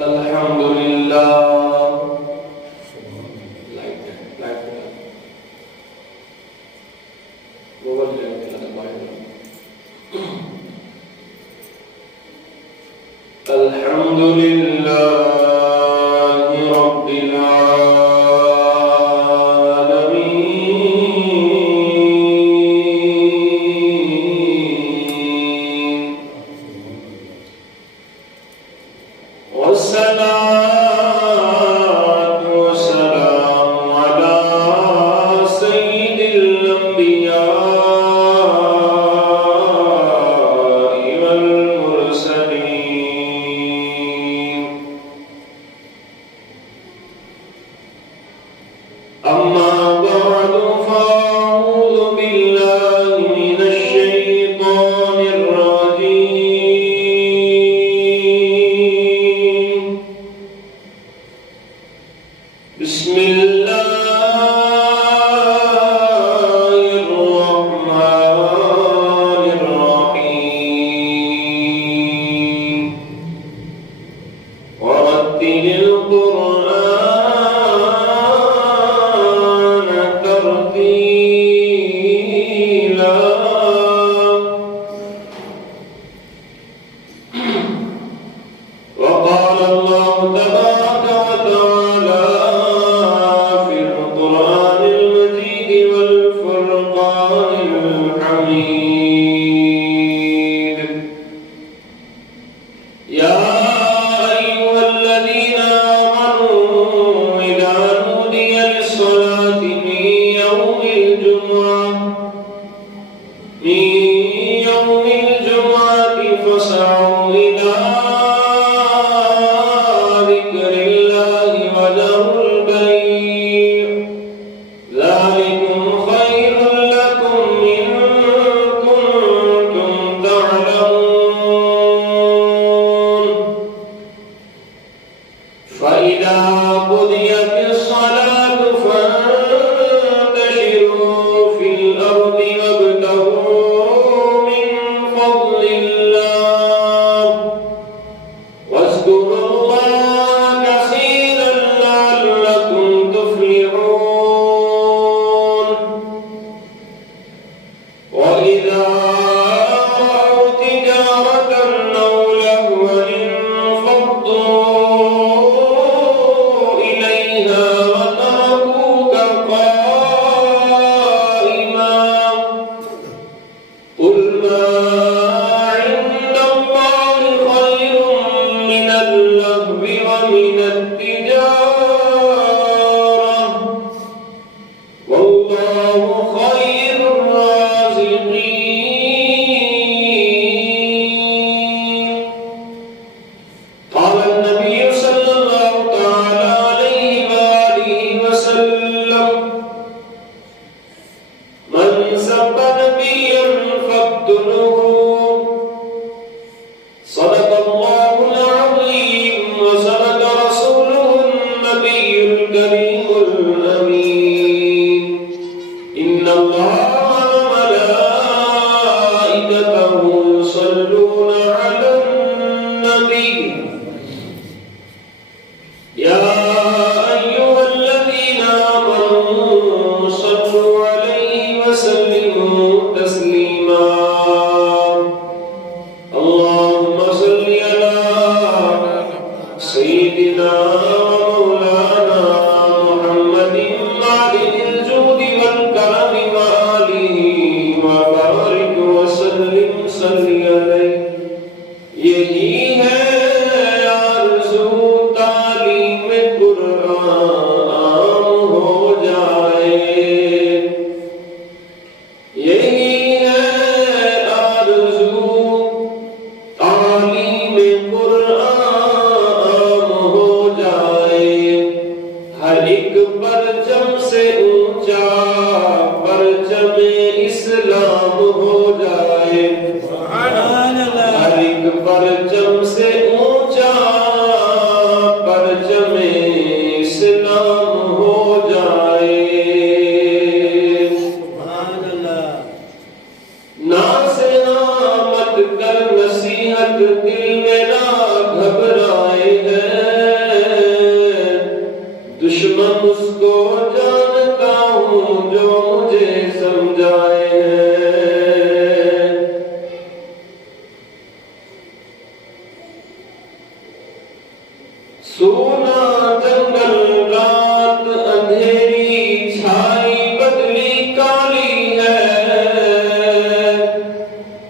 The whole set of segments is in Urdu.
الحمد لله. الحمد لله رب العالمين، والصلاة والسلام على سيد الأنبياء والمرسلين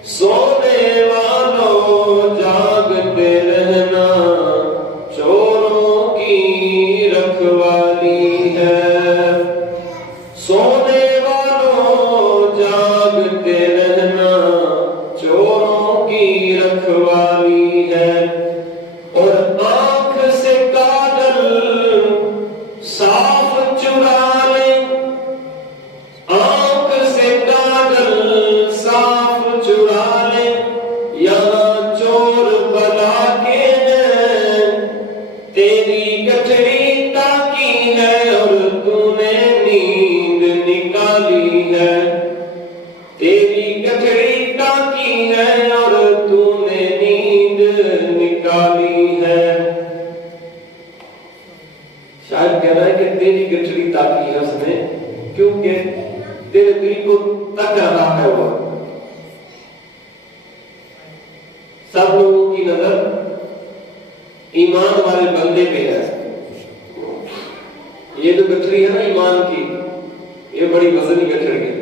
سونے والوں جاگتے رہنا، چوروں کی رکھوالی ہے۔ سونے والوں جاگتے رہنا، چوروں کی رکھوالی ہے۔ اور آنکھ سے کاجل صاف چرا لیں، آنکھ سے کاجل صاف چرا لیں، یہاں چور بلا کے ہیں، تیری گٹھڑی تاکی ہے اور تو نے نیند نکالی ہے۔ تیری گٹھڑی تاکی ہے اور تو نے نیند نکالی ہے۔ شاید کہہ رہا ہے کہ تیری گٹھڑی تاکی ہے اس نے، کیونکہ تیرے دل کو تک رہا ہے وہ۔ سب لوگوں کی نظر ایمان والے بندے پہ ہے۔ یہ جو گٹھڑی ہے نا ایمان کی، یہ بڑی وزنی گٹھڑی ہے۔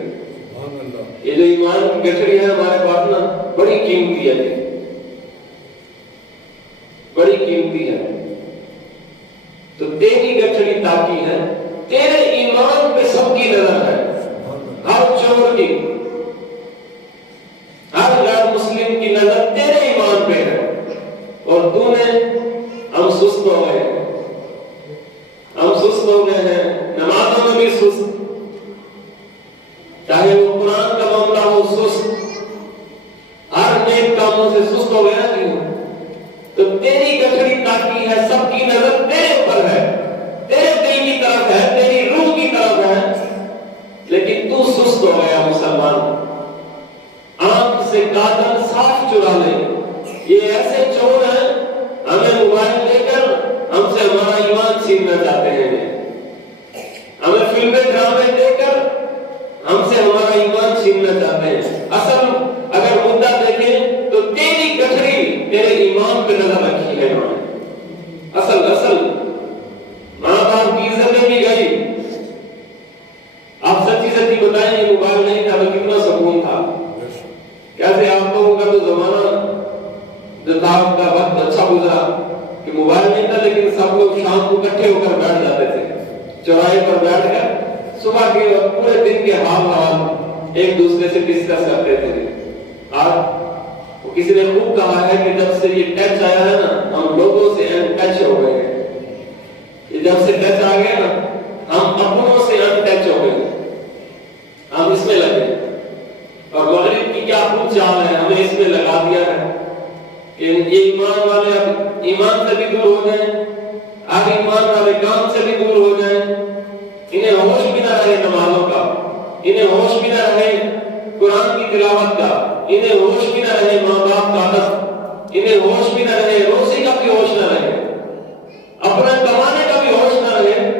یہ جو ایمان کی گٹھڑی ہے ہمارے پاس نا، بڑی قیمتی ہے، بڑی قیمتی ہے۔ تو تیری گٹھڑی تاکی ہے، تیرے ایمان پہ سب کی نظر ہے، ہر چور کی، ہر غیر مسلم کی نظر تیرے ایمان پہ ہے۔ اور تو نے، ہم سست ہو گئے، ہم سست ہو گئے ہیں، نمازوں میں بھی سست، چاہے وہ قرآن کا معاملہ ہو سست، ہر نیک کاموں سے سست ہو گیا کیوں؟ تو تیری گٹھڑی تاکی ہے، سب کی نظر تیرے اوپر ہے، تیرے دل کی طرف ہے، تیری روح کی طرف ہے، لیکن تو سست ہو گیا مسلمان۔ آنکھ سے کاجل صاف چرا لے۔ یہ ایسے چور ہیں، ہمیں موبائل دے کر ہم سے ہمارا ایمان چھیننا چاہتے ہیں، ہمیں فلمیں ڈرامے دے کر ہم سے ہمارا ایمان چھیننا چاہتے ہیں۔ اصل اگر مدعا دیکھیں تو تیری گٹھڑی تیرے ایمان پہ نظر رکھی ہے انہوں نے۔ اصل ماں باپ کی عزتیں بھی گئی۔ آپ سچی سچی بتائیں، یہ موبائل نہیں تھا تو کتنا سکون تھا۔ کیسے آپ لوگوں کا تو زمانہ جو تھا آپ کا وقت اچھا گزرا کہ موبائل نہیں تھا، لیکن سب لوگ شام کو اکٹھے ہو کر بیٹھ جاتے تھے چوراہے پر بیٹھ کر، صبح کے پورے دن کے حال ایک دوسرے سے ڈسکس کرتے تھے۔ آج کسی نے خوب کہا ہے کہ جب سے یہ ٹچ آیا ہے نا، ہم لوگوں سے ان ٹچ ہو گئے ہیں۔ یہ جب سے ٹچ آ گیا نا، ہم اپنوں سے ان ٹچ ہو گئے، ہم اس میں لگے۔ اور مغرب کی کیا خوب چال ہے، ہمیں اس میں لگا دیا ہے کہ یہ ایمان والے اب ایمان سے بھی دور ہو جائیں، اب ایمان والے کام سے بھی دور ہو جائیں۔ انہیں ہوش بھی نہ رہے نمازوں کا، انہیں ہوش بھی نہ رہے قرآن کی تلاوت کا، انہیں ہوش بھی نہ رہے ماں باپ کا ادب، انہیں ہوش بھی نہ رہے روزی کا بھی ہوش نہ رہے، اپنا کمانے کا بھی ہوش نہ رہے۔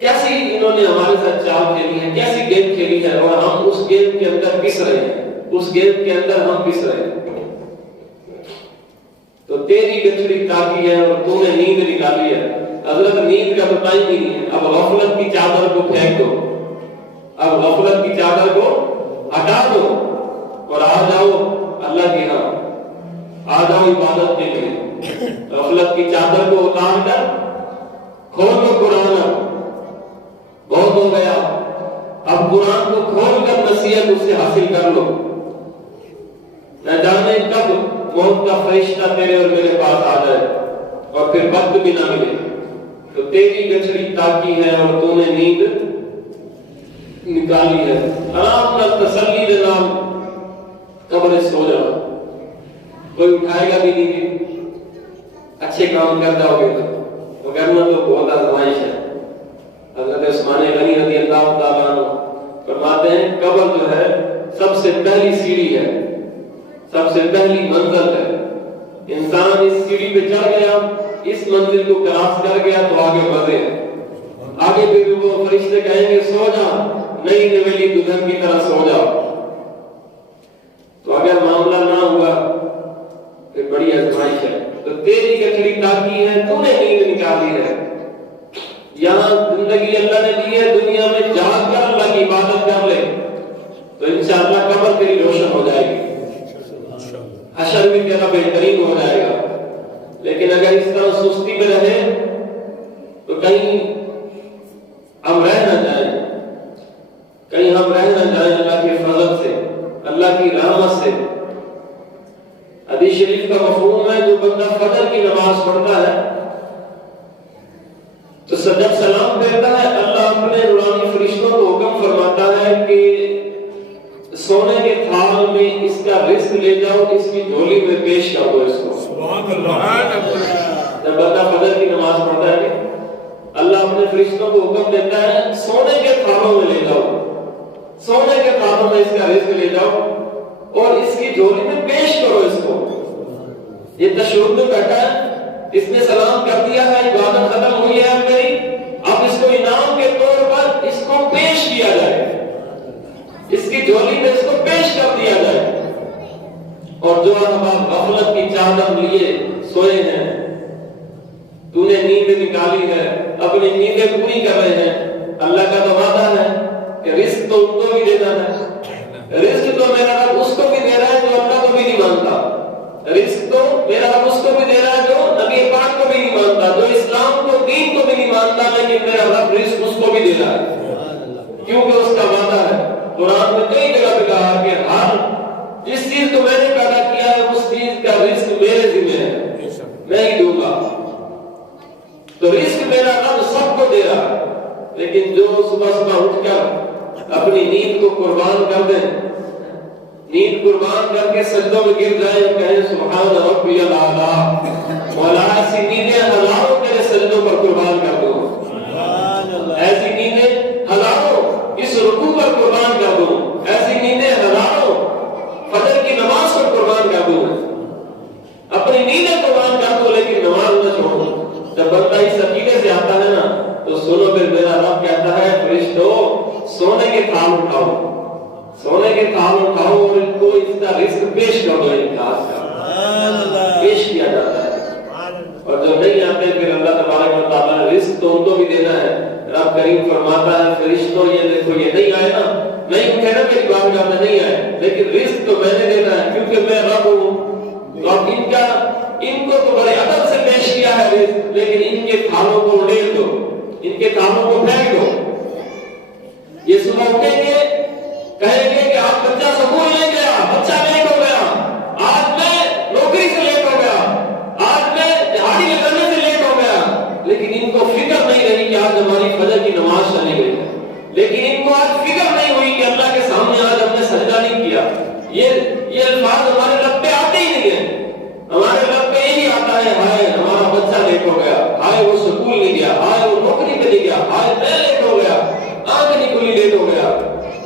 کیسی انہوں نے ہمارے ساتھ چال کھیلی ہے، کیسی گیم کھیلی ہے، اور ہم اس گیم کے اندر پس رہے ہیں، اس گیم کے اندر ہم پس رہے ہیں۔ تو تیری گٹھڑی تاکی ہے اور تو نے نیند نکالی ہے۔ حضرت نیند کا تو ٹائم ہی نہیں ہے، اب غفلت کی چادر کو پھینک دو، اب غفلت کی چادر کو ہٹا دو اور آ جاؤ اللہ کے ہاں، آ جاؤ عبادت کے لیے۔ غفلت کی چادر کو اتار کر کھول دو قرآن، بہت ہو گیا، اب قرآن کو کھول کر نصیحت اس سے حاصل کر لو۔ نہ جانے کب موت کا فرشتہ تیرے اور میرے پاس آ جائے اور پھر وقت بھی نہ ملے۔ تو تیری گٹھڑی تاکی ہے اور تو نے نیند نکالی ہے۔ آرام نہ تسلی دے نام قبر سو جاؤ، کوئی اٹھائے گا بھی نہیں، اچھے کام کر جاؤ گے تو، وگرنہ تو بہت آزمائش ہے۔ حضرت عثمان غنی رضی اللہ تعالیٰ عنہ فرماتے ہیں قبر جو ہے سب سے پہلی سیڑھی ہے، سب سے پہلی منزل ہے۔ انسان اس سیڑھی پہ چڑھ گیا، اس منزل کو کراس کر گیا تو آگے بڑھے، آگے بھی وہ فرشتے کہیں گے سو جا، نئی نویلی دلہن کی طرح سو جا۔ تو اگر معاملہ نہ ہوا پھر بڑی آزمائش ہے۔ تو تیری گٹھڑی تاکی ہے، تو نے نیند نکالی ہے۔ یہاں زندگی اللہ نے دی ہے، دنیا میں جاگ کر اللہ کی عبادت کر لے تو انشاءاللہ قبر تیری روشن ہو جائے گی۔ فجر بھی تیرا بہترین ہو جائے گا. لیکن اگر اس طرح سستی میں رہے تو کہیں ہم رہ نہ جائیں, کہیں ہم رہ نہ جائیں اللہ کے فضل سے, اللہ کی رحمت سے. حدیث شریف کا مفہوم ہے جو بندہ فجر کی نماز پڑھتا ہے تو جب سلام پھیرتا ہے اللہ اپنے نورانی فرشتوں کو حکم فرماتا ہے کہ سونے کے تھال میں اس کا رزق لے جاؤ, اس کی جھولی میں پیش کر دو اس کو. سبحان اللہ. جب بندہ فجر کی نماز پڑھتا ہے اللہ اپنے فرشتوں کو حکم دیتا ہے سونے کے تھالوں میں لے جاؤ, سونے کے تھالوں میں اس کا رزق لے جاؤ اور اس کی جھولی میں پیش کرو اس کو. یہ تشہد میں بیٹھا ہے, اس نے سلام کر دیا ہے, عبادت ختم ہوئی ہے میری, اب اس کو انعام کے طور پر اس کو پیش کیا جائے, اس کی جھولی میں اس کو پیش کر دیا جائے. اور جو آپ غفلت کی چادر لیے سوئے ہیں, تو نے نیند نکالی ہے, اپنی نیندیں پوری کر رہے ہیں, اللہ کا تو وعدہ ہے کہ رزق تو ان کو بھی دینا ہے, رزق تو میرا رب اس کو بھی دے رہا ہے جو اللہ کو بھی نہیں مانتا, رزق تو میرا رب اس کو بھی دے رہا ہے جو نبی پاک کو بھی نہیں مانتا, جو اسلام کو دین کو بھی نہیں مانتا, لیکن میرا رب رزق اس کو بھی دے رہا ہے کیونکہ اس کا وعدہ ہے. قرآن میں کئی جگہ پہ کہا کہ ہر جس چیز کو میں نے پیدا کیا ہے اس چیز کا رزق میرے ذمہ ہے, میں ہی دوں گا. تو رزق میرا رب سب کو دے رہا ہے, لیکن جو صبح صبح اٹھ کر اپنی نیند کو قربان کر دیں, نیند قربان کر کے سجدوں میں گر جائیں اور کہیں سبحان ربی الاعلی, مولا ایسی نیندیں ہزاروں تیرے سجدوں پر قربان کر دوں, ایسی نیندیں ہزاروں اس رکوع پر قربان کر دوں, ایسی نیندیں ہزاروں فجر کی نماز پر قربان کر دوں, اپنی نیندیں قربان کر دوں لیکن نماز نہ چھوڑوں. جب بندہ اس عقیدے سے آتا ہے نا تو سنو پھر میرا رب کہتا ہے فرشتوں سونے کے تھال اٹھاؤ, سونے کے تھال اٹھاؤ اور ان کو اس کا رزق پیش کر دو, امتیاز کا پیش کیا جاتا ہے. اور جو نہیں آتے پھر اللہ تبارک و تعالیٰ نے رزق تو ان کو بھی دینا ہے. رب کریم فرماتا ہے فرشتوں یہ دیکھو یہ نہیں آئے نا, نہیں اٹھے نا میری بارگاہ میں نہیں آئے, لیکن رزق تو میں نے دینا ہے کیونکہ میں رب ہوں. تو اب ان کو تو بڑے ادب سے پیش کیا ہے رزق, لیکن ان کے تھالوں کو اڑیل دو, ان کے تھالوں کو پھینک دو. یہ صبح اٹھیں گے کہیں گے کہ آپ بچہ سکول نہیں گیا, بچہ لیٹ ہو گیا, آج میں نوکری سے لیٹ ہو گیا, آج میں دہاڑی لگانے سے لیٹ ہو گیا, لیکن ان کو فکر نہیں رہی کہ آج ہماری فجر کی نماز چلی گئی ہے, لیکن ان کو آج فکر نہیں ہوئی کہ اللہ کے سامنے آج ہم نے سجدہ نہیں کیا. یہ الفاظ ہمارے رب پہ آتے ہی نہیں ہیں, ہمارے رب پہ یہی آتا ہے ہائے ہمارا بچہ لیٹ ہو گیا, ہائے وہ سکول نہیں گیا, ہائے وہ نوکری پہ نہیں گیا, ہائے میں لیٹ ہو گیا, آنکھ نہیں کھلی لیٹ ہو گیا.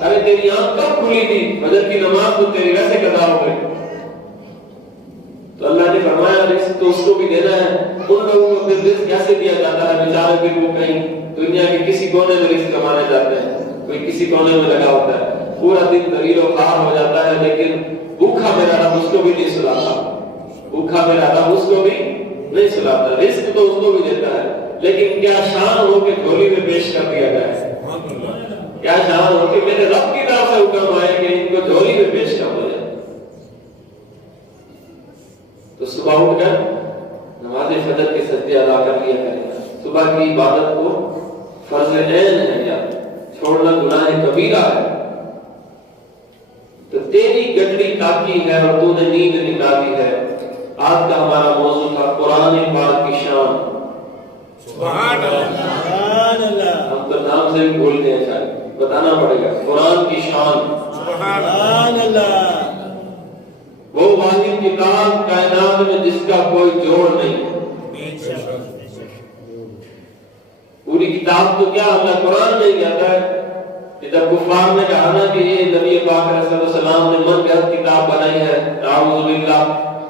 ارے تیری آنکھ کب کھلی تھی, فجر کی نماز تو تیری ویسے قضا ہو گئی. تو اللہ نے فرمایا رزق تو اس کو بھی دینا ہے. ان لوگوں کو پھر رزق کیسے دیا جاتا ہے, بیچارے پھر وہ کہیں دنیا کے کسی کونے میں رزق کمانے جاتے ہیں, کوئی کسی کونے میں لگا ہوتا ہے, پورا دن ذلیل و خوار ہو جاتا ہے, لیکن بھوکا میرا رب اس کو بھی نہیں سلاتا, بھوکا میرا رب اس کو بھی نہیں سلاتا. رزق تو اس کو بھی دیتا ہے, لیکن کیا شان ہو کہ جھولی میں پیش کر دیا جائے, کیا شان ہو کہ میرے رب کی طرف سے حکم آئے کہ ان کو جھولی میں پیش کر دیا جائے. تو صبح اٹھ کر نماز فجر کے سجدے ادا کر لیا کریں. صبح کی عبادت کو فرض عین ہے یا چھوڑنا گناہ کبیرہ ہے. تو تیری گٹڑی تاکی ہے اور تو نے نیند نکالی ہے. آج کا ہمارا موضوع تھا قرآن پاک کی شان. سبحان اللہ. ہم تو نام سے بھی بھول گئے, شاید بتانا پڑے گا. قرآن کی شان. سبحان اللہ. وہ واحد کتاب کائنات میں جس کا کوئی جوڑ نہیں. پوری کتاب تو کیا اللہ قرآن میں کہتا ہے کہ جب کفار نے کہا نا کہ یہ نبی پاک علیہ السلام نے من گھڑت کتاب بنائی ہے, اعوذ باللہ,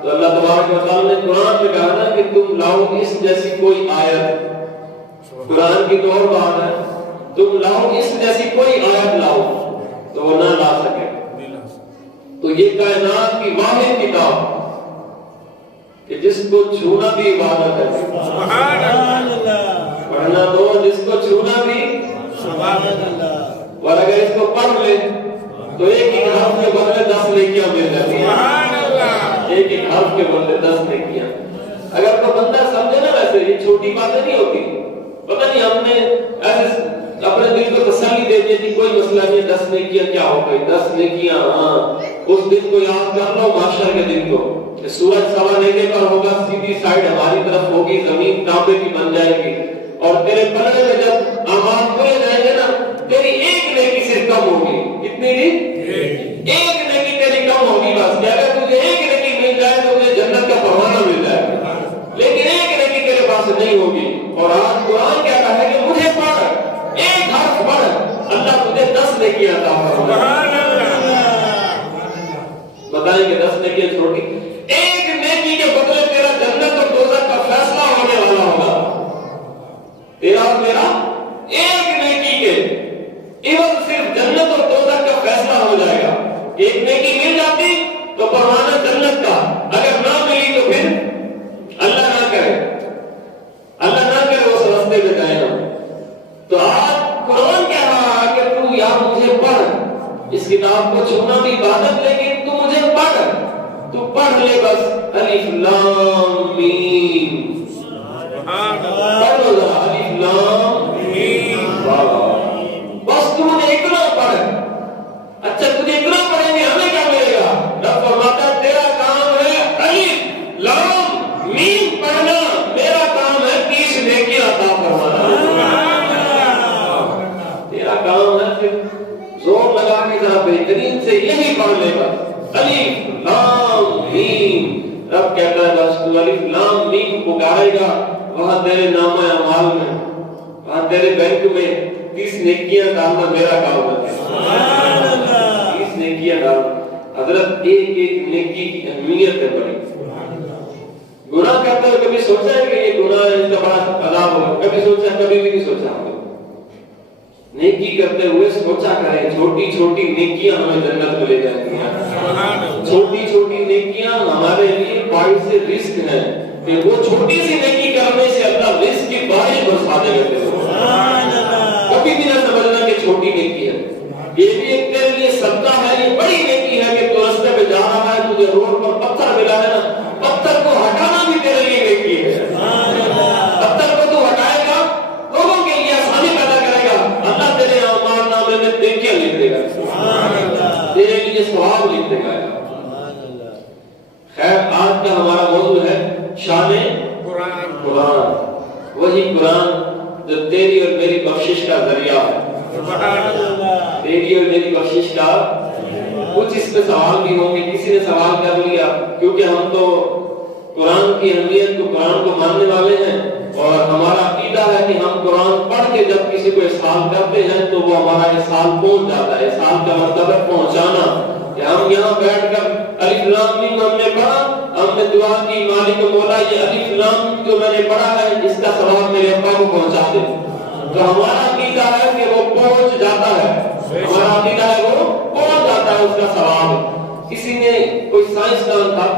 تو اللہ تبارک و تعالی نے قرآن میں کہا نا کہ تم لاؤ اس جیسی کوئی آیت. قرآن کی تو اور بات ہے, تم لاؤ اس جیسی کوئی آیت لاؤ, تو وہ نہ لا سکے. تو یہ کائنات کی واحد کتاب کہ جس کو چھونا بھی عبادت ہے. سبحان اللہ. پڑھنا تو جس کو چھونا بھی سبحان اللہ. اور اگر اس کو پڑھ لے تو ایک ایک حرف کے بدلے 10 نیکیاں مل جاتی ہیں. سبحان اللہ. ایک ایک حرف کے بدلے 10 نیکیاں. اگر تو بندہ سمجھے نا ویسے یہ چھوٹی باتیں نہیں ہوتی. پتہ نہیں ہم نے ایسے اپنے دل کو تسلی دے دی تھی کوئی مسئلہ نہیں 10 نیکیاں کیا ہو گئی 10 نیکیاں. ہاں اس دن کو یاد کر لو معاشر کے دن کو. سورج سوا نینے پر ہوگا سیدھی سائیڈ ہماری طرف ہوگی زمین تانبے کی بن جائے گی اور تیرے پلڑے میں جب اعمال کھولے جائیں گے نا تیری ایک نیکی سے کم ہوگی. کتنی دی؟ ایک نیکی تیری کم ہوگی بس. کہ اگر تجھے ایک نیکی مل جائے تو تجھے جنت کا پروانہ مل جائے گا لیکن ایک نیکی تیرے پاس نہیں ہوگی. اور آج قرآن کیا کہا ہے کہ مجھے پڑھ ایک حرف پڑھ اللہ تجھے 10 نیکیاں عطا فرمائے. بتائیں کہ 10 نیکیاں چھوٹی ایک نیکی کے بدلے تیرا جنت اور دوزخ کا فیصلہ ہونے والا ہوگا. تیرا اور میرا ایک نیکی کے عوض صرف جنت اور دوزخ کا فیصلہ ہو جائے گا. ایک نیکی مل جاتی تو پروانہ جنت کا, اگر نہ ملی تو پھر اللہ نہ کرے اس راستے میں جائے گا. تو آج قرآن کہہ رہا ہے کہ تو یار مجھے پڑھ اس کتاب کو چھوڑنا بھی عبادت لیکن تو مجھے پڑھ تو پڑھ لے بس الف لام میم. پڑھ لو ذرا الف لام میم بس تو مجھے اتنا پڑھ. اچھا تجھے اتنا پڑھیں گے ہمیں کیا ملے گا؟ رب فرماتا ہے تیرا کام ہے الف لام میم پڑھنا, میرا کام ہے 30 نیکیاں عطا فرمانا. تیرا کام ہے صرف زور لگا کے ذرا بہترین سے یہی پڑھ لے گا الف لام میم. رب کہتا ہے بس تو الف لام میم پکارے گا وہاں تیرے نامہ اعمال میں وہاں تیرے بینک میں 30 نیکیاں ڈالنا میرا کام ہے. 30 نیکیاں ڈالنا. حضرت ایک ایک نیکی کی اہمیت ہے بڑی. گناہ کرتے ہوئے کبھی سوچا ہے کہ یہ گناہ ہے اس کا بڑا عذاب ہوگا؟ کبھی سوچا؟ کبھی بھی نہیں سوچا. نیکی کرتے ہوئے سوچا کریں چھوٹی چھوٹی نیکیاں ہمیں جنت کو لے جائیں گی. چھوٹی چھوٹی نیکیاں ہمارے لیے باعث رزق ہیں کہ وہ چھوٹی سی نیکی کرنے سے اللہ رزق کی بارش برسا دے گا. کبھی بھی نہ سمجھنا کہ چھوٹی نیکی ہے. یہ بھی ایک تیرے لیے صدقہ ہے, یہ بڑی نیکی ہے کہ تو راستے پہ جا رہا ہے تجھے روڈ پر پتھر ملا ہے نا پتھر کو ہٹانا بھی تیرے لیے نیکی ہے. پتھر کو تو ہٹائے گا لوگوں کے لیے آسانی پیدا کرے گا اللہ تیرے اعمال نامے میں نیکیاں لکھ دے گا تیرے لیے ثواب لکھ دے گا. خیر آج کا ہمارا موضوع ہے شان قرآن. وہی قرآن جو تیری اور میری بخشش کا ذریعہ ہے. تیری اور میری بخشش کا کچھ اس پہ سوال بھی ہوں گے. کسی نے سوال کر لیا کیونکہ ہم تو قرآن کی اہمیت کو قرآن کو ماننے والے ہیں اور ہمارا عقیدہ ہے کہ ہم قرآن پڑھ کے جب کسی کو احسان کرتے ہیں تو وہ ہمارا احسان پہنچ جاتا ہے. احسان کا مطلب ہے پہنچانا. کہ ہم یہاں بیٹھ کر الف لام میم ہم نے پڑھا, ہم نے دعا کی مالک مولا یہ الف لام جو میں نے پڑھا ہے اس کا ثواب میرے ابا کو پہنچا دے. تو ہمارا عقیدہ ہے کہ وہ پہنچ جاتا ہے. ہمارا عقیدہ ہے وہ پہنچ جاتا ہے اس کا ثواب. کسی نے کوئی سائنسدان تھا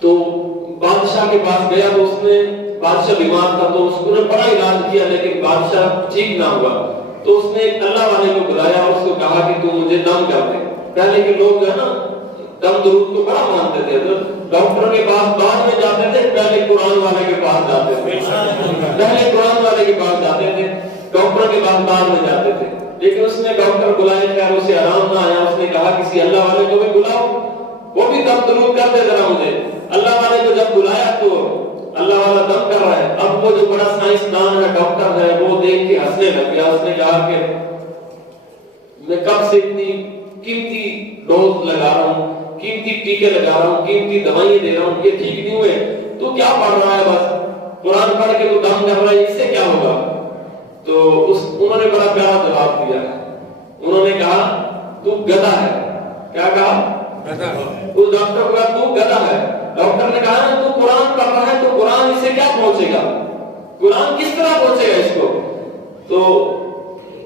تو بادشاہ کے پاس گیا تو اس نے بادشاہ بیمار تھا تو اس نے بڑا علاج کیا لیکن بادشاہ ٹھیک نہ ہوا. تو اس نے اللہ والے کو بلایا اور اس کو کہا کہ تو مجھے دم کر دے. پہلے کے لوگ جو ہے نا دم درود کو بڑا مانتے تھے. ڈاکٹر کے پاس بعد میں جاتے تھے, پہلے قرآن والے کے پاس جاتے تھے. پہلے قرآن والے کے پاس جاتے تھے, ڈاکٹر کے پاس بعد میں جاتے تھے. لیکن اس نے ڈاکٹر بلائے خیر اسے آرام نہ آیا. اس نے کہا کسی اللہ والے کو بھی بلاؤ وہ بھی دم درود کر دے ذرا مجھے. اللہ والے کو جب بلایا تو اللہ والا دم کر رہا ہے. اب وہ جو بڑا سائنسدان ہے ڈاکٹر ہے وہ دیکھ کے ہنسنے لگ گیا. اس نے کہا کہ میں کب سے اتنی قیمتی ڈوز لگا رہا ہوں, قیمتی ٹیکے لگا رہا ہوں, قیمتی دوائیں دے رہا ہوں, یہ ٹھیک نہیں ہوئے. تو کیا پڑھ رہا ہے بس قرآن پڑھ کے تو دم کر رہا ہے, اس سے کیا ہوگا؟ تو انہوں نے بڑا پیارا جواب دیا. انہوں نے کہا تو گدھا ہے. کیا کہا؟ اس ڈاکٹر کو کہا تو گدھا ہے. ڈاکٹر نے کہا نا تو قرآن پڑھ رہا ہے تو قرآن اس سے کیا پہنچے گا؟ قرآن کس طرح پہنچے گا اس کو؟ تو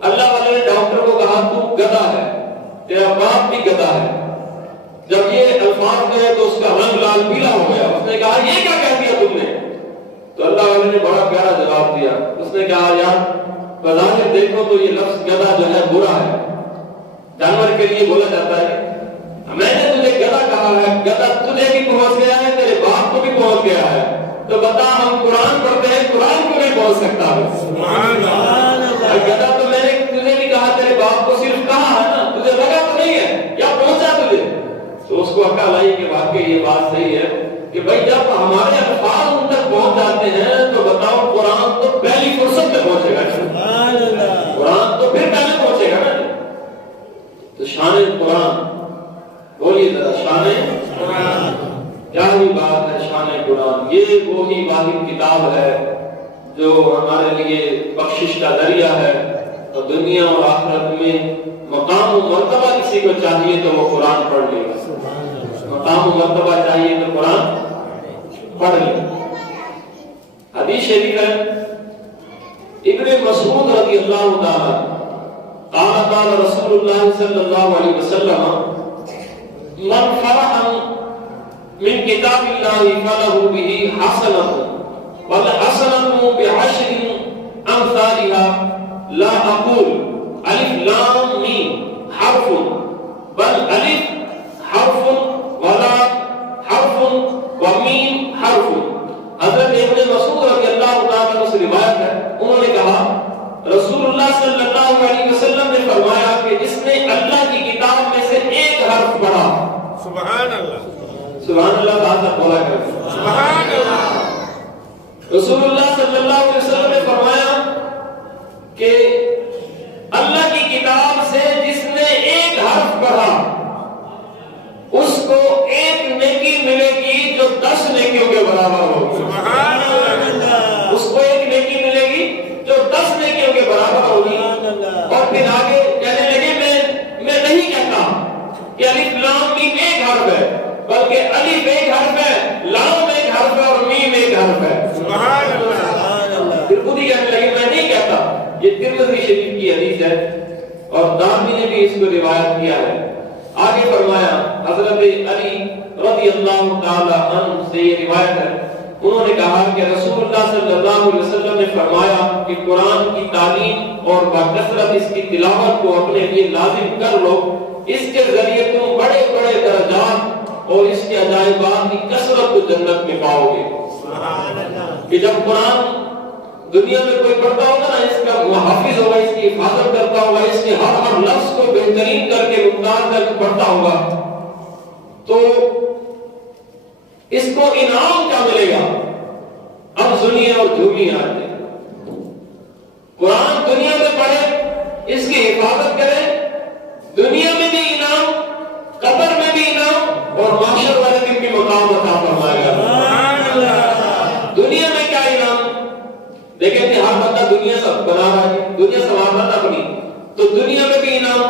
اللہ والے نے ڈاکٹر کو کہا تو گدھا ہے, تیرا باپ بھی گدھا ہے. جب یہ الفاظ گئے تو اس کا رنگ لال پیلا ہو گیا. اس نے کہا یہ کیا کہہ دیا تم نے؟ تو اللہ والے نے بڑا پیارا جواب دیا. اس نے کہا یار بظاہر دیکھو تو یہ لفظ گدھا جو ہے برا ہے, جانور کے لیے بولا جاتا ہے. میں نے تجھے گدھا کہا ہے, گدھا تجھے بھی پہنچ گیا ہے، تیرے باپ کو بھی پہنچ گیا ہے، تو بتا ہم قرآن پڑھتے ہیں، قرآن کو نہیں پہنچ سکتا ہے؟ سبحان اللہ۔ گدھا تو میں نے تجھے بھی کہا، تیرے باپ کو صرف کہا ہے نا، تجھے لگا تو نہیں ہے، یا پہنچا تجھے؟ تو اس کو عقل آئی کہ واقعی یہ بات صحیح ہے کہ بھائی جب ہمارے الفاظ ان تک پہنچ جاتے ہیں تو بتاؤ قرآن تو پہلی فرصت میں پہنچے گا، قرآن تو پھر پہلے پہنچے گا نا۔ تو شان قرآن، بولیے ذرا شان قرآن، کیا ہی بات ہے شان قرآن۔ یہ وہی واحد کتاب ہے جو ہمارے لیے بخشش کا ذریعہ ہے، اور دنیا اور آخرت میں مقام و مرتبہ کسی کو چاہیے تو وہ قرآن پڑھ لے گا، مقام و مرتبہ چاہیے تو قرآن پڑھ لے۔ حدیث شریف ہے ابن مسعود رضی اللہ تعالی قال قال رسول اللہ صلی اللہ علیہ وسلم من فرح من کتاب اللہ فلہ بہ حسنۃ والحسنۃ بعشر امثالها لا اقول الف لام میم حرف بل الف حرف ولا حرف ومیم حرف۔ حضرت ابن مسعود رضی اللہ تعالیٰ عنہ سے روایت ہے، انہوں نے کہا رسول اللہ صلی اللہ علیہ وسلم نے فرمایا کہ جس نے اللہ کی کتاب میں سے ایک حرف پڑھا، سبحان اللہ، سبحان اللہ، بات بولا کریں سبحان اللہ۔ رسول اللہ صلی اللہ علیہ وسلم نے فرمایا کہ اللہ کی کتاب سے جس نے ایک حرف پڑھا اس کو ایک نیکی ملے گی جو 10 نیکیوں کے برابر ہوگی، سبحان اللہ۔ اس کو ایک نیکی ملے گی جو 10 نیکیوں کے برابر ہوگی۔ اور پھر آگے کہنے لگے میں نہیں کہتا کہ الف لام میم ایک حرف ہے، بلکہ الف ایک حرف ہے، لام ایک حرف ہے اور میم ایک حرف ہے، سبحان اللہ۔ پھر خود ہی کہنے لگے میں نہیں کہتا۔ یہ ترمذی شریف کی حدیث ہے اور دارمی نے بھی اس کو روایت کیا ہے۔ آگے فرمایا حضرت علی رضی اللہ تعالی عنہ سے یہ روایت ہے، انہوں نے کہا کہ رسول اللہ صلی اللہ علیہ وسلم نے فرمایا کہ قرآن کی تعلیم اور بکثرت اس کی تلاوت کو اپنے لیے لازم کر لو، اس کے ذریعے تم بڑے بڑے درجات اور اس کے عجائبات کی کثرت کو جنت میں پاؤ گے۔ کہ جب قرآن دنیا میں کوئی پڑھتا ہوگا نا، اس کا محافظ ہوگا، اس کی حفاظت کرتا ہوگا، اس کے ہر لفظ کو بہترین کر کے مختار کر کے پڑھتا ہوگا، تو اس کو انعام کیا ملے گا؟ اب سنیے اور جھومیے آتے قرآن دنیا میں پڑھے، اس کی حفاظت کرے، دنیا میں بھی انعام، قبر میں بھی انعام، اور محشر والے دن بھی مقام عطا فرمائے گا۔ دنیا میں کیا انعام؟ دیکھیں کہ ہر بندہ دنیا سب بنا رہا ہے، دنیا سنوارنا تھا اپنی، تو دنیا میں بھی انعام۔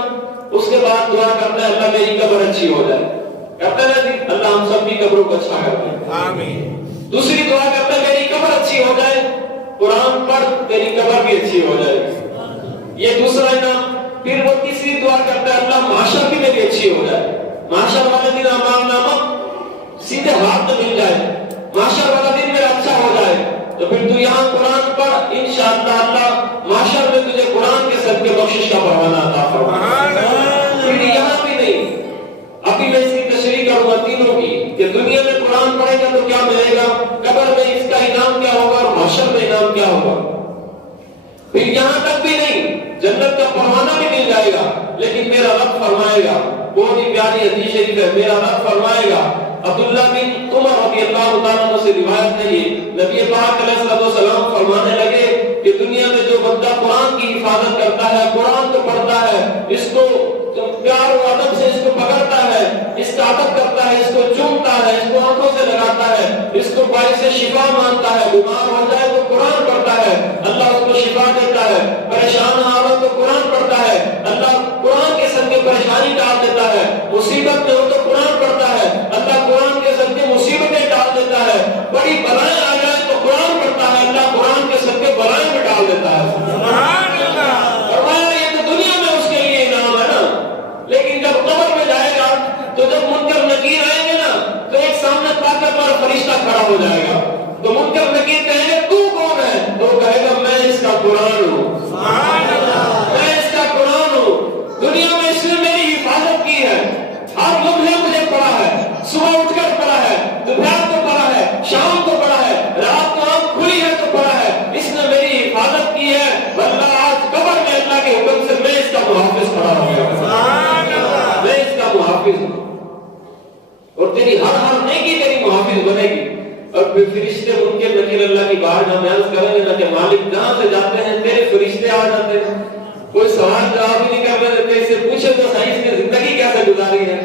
اس کے بعد دعا کرتا ہے اللہ میری قبر اچھی ہو جائے، کرتا ہے جی اللہ ہم سب کی قبروں کو اچھا کر دے، آمین۔ دوسری دعا کرتا ہے میری قبر اچھی ہو جائے، قرآن پڑھ تیری قبر بھی اچھی ہو جائے، یہ دوسرا انعام۔ پھر وہ تیسری دعا کرتا ہے اللہ معاشر بھی میری اچھی ہو جائے، معاشر والا دن اعمال نامہ سیدھے ہاتھ میں مل جائے، معاشر والا دن میرا اچھا ہو جائے، تو پھر تو یہاں قرآن پڑھ، انشاءاللہ اللہ معاشر میں تجھے قرآن کے صدقے بخشش کا پروانہ عطا فرمائے۔ پھر یہاں بھی نہیں، ابھی میں اس کی تشریح کروں گا تینوں کی کہ دنیا میں قرآن پڑھے گا تو کیا ملے گا، قبر میں اس کا انعام کیا ہوگا اور محشر میں انعام کیا ہوگا۔ پھر یہاں تک بھی نہیں، جنت کا پروانہ بھی مل جائے گا، لیکن میرا رب فرمائے گا، بہت ہی پیاری حدیث شریف ہے، میرا رب فرمائے گا، عبداللہ بن عمر رضی اللہ تعالیٰ عنہ سے روایت ہے، یہ نبی پاک علیہ السلام فرمانے لگے کہ دنیا میں جو بندہ قرآن کی حفاظت کرتا ہے، قرآن کو پڑھتا ہے، اس کو پیار و ادب سے اس کو پکڑتا ہے، اس کا عادت کرتا ہے، اس کو چومتا ہے، اس کو آنکھوں سے لگاتا ہے، اس کو باعث شفا مانتا ہے، بیمار ہو جائے تو قرآن پڑھتا ہے، اللہ اس کو شفا دیتا ہے، پریشان ہو تو قرآن پڑھتا ہے، اللہ قرآن کے صدقے پریشانی ٹال دیتا ہے، مصیبت میں ہو تو قرآن پڑھتا ہے، اللہ قرآن کے صدقے مصیبتیں ٹال دیتا ہے، بڑی بلائیں آ جائے تو قرآن پڑھتا ہے، اللہ قرآن کے صدقے بلائیں میں ٹال دیتا ہے، سبحان اللہ۔ فرمایا یہ تو دنیا میں اس کے لیے انعام ہے نا، لیکن جب قبر میں جائے گا تو جب منکر نکیر آئیں گے نا تو ایک سامنے طاقتور فرشتہ کھڑا ہو جائے گا، تو منکر نکیر کہیں گے تو کون ہے؟ تو کہے گا میں اس کا قرآن ہوں، سبحان اللہ، میں اس کا قرآن ہوں، دنیا میں اس نے میری حفاظت کی ہے، ہر لمحے مجھے پڑھا ہے، صبح اٹھ دوپہر کو پڑھا ہے، شام کو پڑھا ہے، رات کو آنکھ کھلی ہے تو پڑھا ہے، اس نے میری حفاظت کی ہے، ورنہ آج قبر میں اللہ کے حکم سے میں اس کا محافظ کھڑا ہو گیا، میں اس کا محافظ ہوں، اور تیری ہر نیکی تیری محافظ بنے گی۔ اور پھر فرشتے ان کے نکیل اللہ کی بارگاہ میں عرض کریں گے نہ کہ مالک جہاں سے جاتے ہیں تیرے فرشتے آ جاتے ہیں، کوئی سوال جواب ہی نہیں کرنے دیتے، اسے پوچھے تو صحیح اس نے زندگی کیسے گزاری ہے؟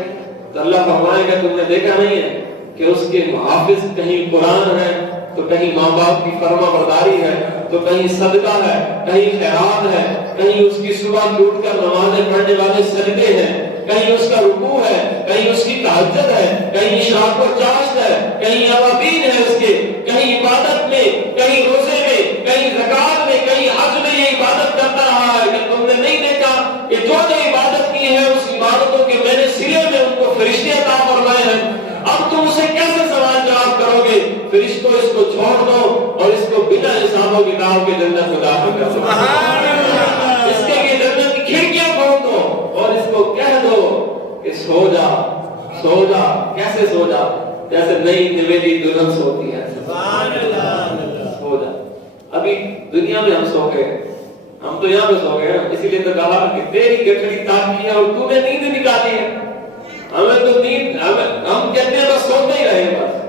تو اللہ فرمائے گا تم نے دیکھا نہیں ہے کہ اس کے محافظ کہیں قرآن ہے تو کہیں ماں باپ کی فرما برداری ہے تو کہیں صدقہ ہے، کہیں خیرات ہے، کہیں اس کی صبح اٹھ کر نمازیں پڑھنے والے سجدے ہیں، کہیں اس کا رکوع ہے، کہیں اس کی تہجد ہے، کہیں اشراق و چاشت ہے، کہیں اوابین ہے اس کے، کہیں عبادت میں، کہیں روزے میں، کہیں زکات میں، کہیں حج میں یہ عبادت کرتا رہا ہے کہ تم نے نہیں دیکھا کہ جو عبادت کی ہے اس عبادتوں کے میں نے سرے میں ان کو فرشتے عطا فرمائے ہیں، اب تم اسے کیسے سوال جواب کرو گے؟ فرشتوں اس کو چھوڑ دو اور اس کو بنا حساب و کتاب کے جنت میں داخل کر دو، اس کے لیے جنت کی کھڑکیاں کھول دو اور اس کو کہہ دو کہ سو جا، سو جا۔ کیسے سو جا؟ جیسے نئی نویلی دلہن سوتی ہے، سو جا۔ ابھی دنیا میں ہم سو گئے، ہم تو یہاں پہ سو گئے، اسی لیے تو کہا کہ تیری گٹھڑی تاکی ہے اور تو نے نیند نکالی ہے، ہمیں تو نیند، ہم کہتے ہیں بس سوتے ہی رہے بس،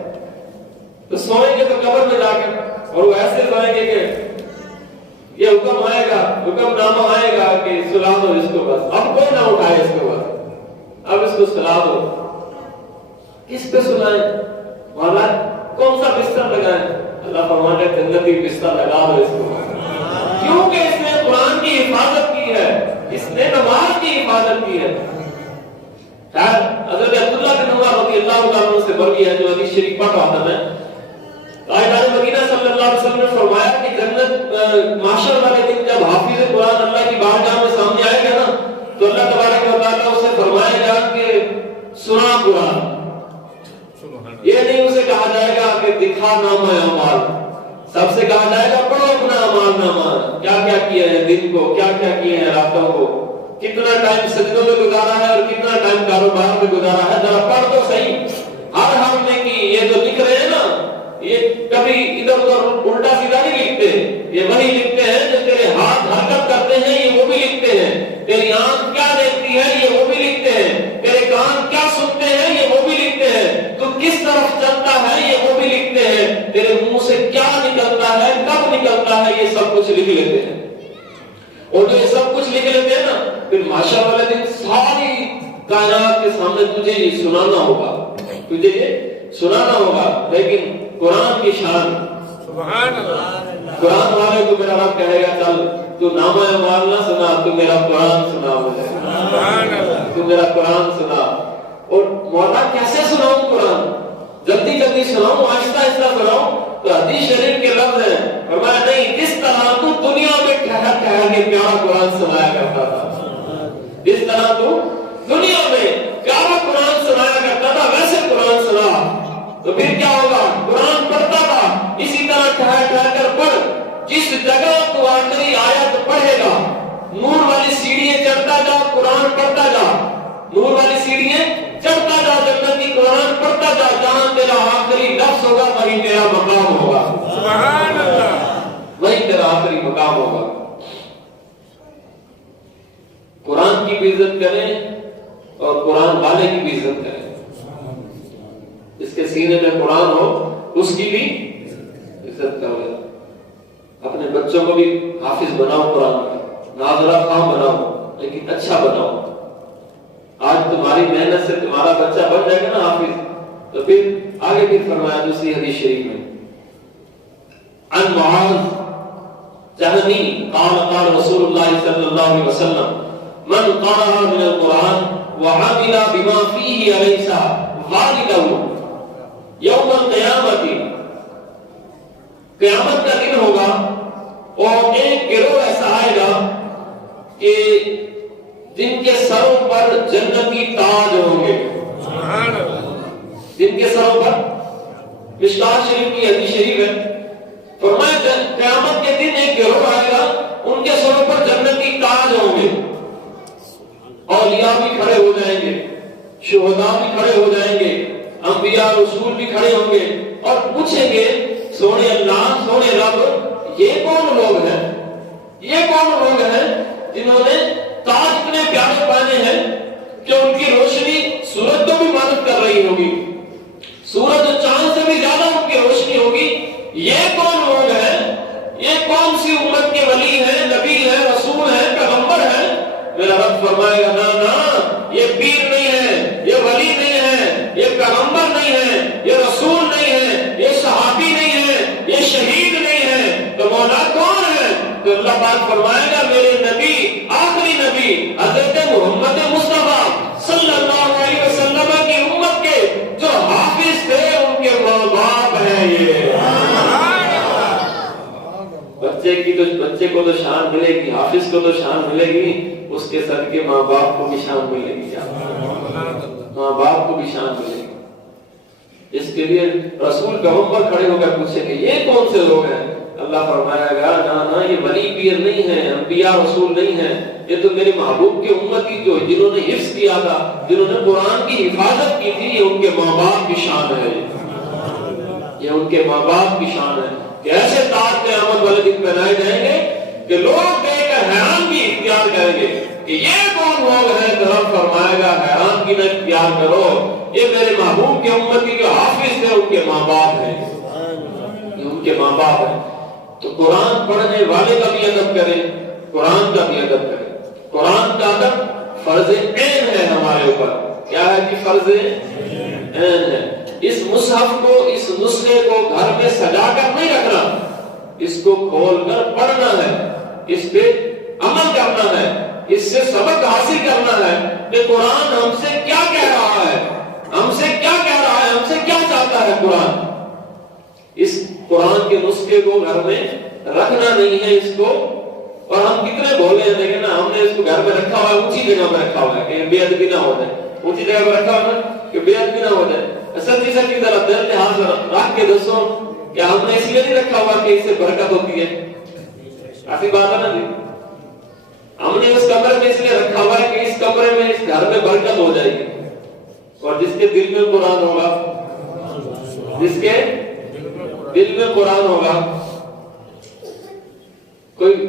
تو سوئیں گے تو قبر میں جا کر، اور وہ ایسے سوئیں گے کہ یہ حکم آئے گا، حکم نامہ آئے گا کہ سلا دو اس کو، بس اب کوئی نہ اٹھائے اس کو، بس اب اس کو سلا دو۔ کس پہ سلائیں؟ مولا کون سا بستر لگائیں؟ اللہ فرماتے ہیں جنتی بستر لگا دو اس کو، کیونکہ اس نے قرآن کی حفاظت کی ہے، اس نے نماز کی حفاظت کی ہے۔ خیر حضرت عبداللہ بن عمر رضی اللہ عنہ سے بروی ہے جو حدیث شریف پڑھ رہا تھا میں، تاجدار مدینہ صلی اللہ علیہ وسلم نے فرمایا کہ جنت معاشر والے دن جب حافظ قرآن اللہ کی بارگاہ میں سامنے آئے گا نا تو اللہ تبارک و تعالیٰ اسے فرمائے گا کہ سنا قرآن، یہ نہیں اسے کہا جائے گا کہ دکھا نامہ اعمال، سب سے کہا جائے گا پڑھو اپنا اعمال نامہ، کیا کیا کیا ہے دن کو، کیا کیا کیے ہیں راتوں کو، کتنا ٹائم سجدوں میں گزارا ہے اور کتنا ٹائم کاروبار میں گزارا ہے، ذرا پڑھ تو صحیح۔ ہر میں کی یہ جو لکھ رہے ہیں نا یہ کبھی ادھر ادھر الٹا سیدھا نہیں لکھتے، یہ وہی لکھتے ہیں جو تیرے ہاتھ حرکت کرتے ہیں یہ وہ بھی لکھتے ہیں، تیری آنکھ کیا دیکھتی ہے یہ وہ بھی لکھتے ہیں، تیرے کان کیا سنتے ہیں یہ وہ بھی لکھتے ہیں، تو کس طرف چلتا ہے یہ وہ بھی لکھتے ہیں، تیرے منہ سے کیا نکلتا ہے کب نکلتا ہے یہ سب کچھ لکھ لیتے ہیں، اور جو یہ سب کچھ لکھ لیتے ہیں نا پھر معاشر والے دن ساری کائنات کے سامنے تجھے یہ سنانا ہوگا، تجھے یہ سنانا ہوگا۔ لیکن قرآن کی شان، سبحان اللہ، قرآن والے کو میرا رب کہے گا چل تو نامہ اعمال نہ سنا، تو میرا قرآن سنا مجھے، سبحان اللہ، تو میرا قرآن سنا۔ اور مولا کیسے سناؤں قرآن؟ جلدی جلدی سناؤں، آہستہ آہستہ سناؤں؟ تو حدیث شریف کے لفظ ہیں، فرمایا نہیں جس طرح تو دنیا میں ٹھہر ٹھہر کے پیارا قرآن سنایا کرتا تھا، جس طرح تو دنیا میں پیارا قرآن سنایا کرتا تھا ویسے قرآن سنا، تو پھر کیا ہوگا؟ قرآن پڑھتا تھا اسی طرح ٹھہر ٹھہر کر پڑھ، جس جگہ تو آخری آیت پڑھے گا نور والی سیڑھیاں چڑھتا جا، قرآن پڑھتا جا، نور والی سیڑھیاں چڑھتا جا، جنت کی قرآن پڑھتا جا، جہاں تیرا آخری لفظ ہوگا وہی تیرا مقام ہوگا، سبحان اللہ، وہی تیرا آخری مقام ہوگا۔ قرآن کی بھی عزت کریں اور قرآن والے کی بھی عزت کریں، جس کے سینے میں قرآن ہو اس کی بھی عزت کرو۔ اپنے بچوں کو بھی حافظ بناؤ، قرآن کا ناظرہ خواہ بناؤ، لیکن اچھا بناؤ۔ آج تمہاری محنت سے تمہارا بچہ بن جائے گا نا حافظ، تو پھر آگے بھی فرمایا دوسری حدیث شریف میں، عن معاذ جہنی قال قال رسول اللہ صلی اللہ علیہ وسلم من قرأ من القرآن وعمل بما فيه أليس والده یوم القیامت، قیامت کا دن ہوگا اور ایک گروہ ایسا آئے گا کہ جن کے سروں پر جنتی تاج ہوں گے، جن کے سروں پر، مشکوٰۃ شریف کی حدیث شریف ہے، فرمایا قیامت کے دن ایک گروہ آئے گا ان کے سروں پر جنتی تاج ہوں گے، اولیاء بھی کھڑے ہو جائیں گے، شہداء بھی کھڑے ہو جائیں گے، انبیاء رسول بھی کھڑے ہوں گے اور پوچھیں گے سونے اللہ سونے رب یہ کون لوگ ہیں، یہ کون لوگ ہیں جنہوں نے تاج اتنے پیارے پہنے ہیں کہ ان کی روشنی سورج کو بھی مدد کر رہی ہوگی، سورج اور چاند سے بھی زیادہ ان کی روشنی ہوگی، یہ کون لوگ ہیں، یہ کون سی امت کے ولی ہیں، نبی ہیں، رسول ہیں، پیغمبر ہیں؟ میرا رب فرمائے گا نا نا، یہ پیر نہیں ہے، یہ ولی نہیں ہے، یہ پیغمبر نہیں ہے، یہ رسول نہیں ہے، یہ صحابی نہیں ہے، یہ شہید نہیں ہے، تو مولا کون ہے؟ تو اللہ پاک فرمائے گا میرے نبی، آخری نبی حضرت محمد مصطفیٰ صلی اللہ علیہ وسلم کی امت کے جو حافظ تھے ان کے ماں باپ ہیں۔ یہ بچے کو تو شان ملے گی، حافظ کو تو شان ملے گی، اس کے صدقے ماں باپ کو بھی شان ملے گی، ماں باپ کو بھی شان ملے گی۔ اس کے لیے رسول پیغمبر کھڑے ہو کر پوچھیں گے یہ کون سے لوگ ہیں؟ اللہ فرمائے گا نا نا، یہ ولی پیر نہیں ہیں، انبیاء رسول نہیں ہیں، یہ تو میرے محبوب کی امتی جو جنہوں نے حفظ کیا تھا، جنہوں نے قرآن کی حفاظت کی تھی، یہ ان کے ماں باپ کی شان ہے، یہ ان کے ماں باپ کی شان ہے کہ ایسے تاج قیامت والے دن پہنائے جائیں گے کہ لوگ دیکھ کر حیران کی اختیار کریں گے کہ یہ کون لوگ ہیں؟ تو رب فرمائے گا حیران کی نہ اختیار کرو، یہ میرے محبوب کی امتی جو حافظ تھے ان کے ماں باپ ہیں، یہ ان کے ماں باپ ہیں۔ تو قرآن پڑھنے والے کا بھی ادب کریں، قرآن کا بھی ادب کریں۔ قرآن کا ادب فرض عین ہے ہمارے اوپر۔ کیا ہے کہ فرض عین ہے۔ اس مصحف کو، اس نسخے کو گھر میں سجا کر نہیں رکھنا، اس کو کھول کر پڑھنا ہے، اس پہ عمل کرنا ہے، اس سے سبق حاصل کرنا ہے کہ قرآن ہم سے کیا کہہ رہا ہے، ہم سے کیا کہہ رہا ہے، ہم سے کیا چاہتا ہے قرآن۔ اس قرآن کے نسخے کو گھر میں رکھنا نہیں ہے اس کو، اور ہم کتنے بولے ہیں دیکھیں نا، ہم نے اس کو گھر میں رکھا ہوا ہے، اونچی جگہ پہ رکھا ہوا ہے کہ بے ادبی نہ ہو جائے، اونچی جگہ پہ رکھا ہوا ہے کہ بے ادبی نہ ہو جائے۔ سچی سچی ذرا دل میں ہاتھ رکھ کے دسو کہ ہم نے اس لیے نہیں رکھا ہوا کہ اس سے برکت ہوتی ہے، ایسی بات ہے نا جی؟ ہم نے اس کمرے میں اس لیے رکھا ہوا ہے کہ اس کمرے میں، اس گھر میں برکت ہو جائے گی، اور جس کے دل میں قرآن ہوگا، جس کے دل میں قرآن ہوگا، کوئی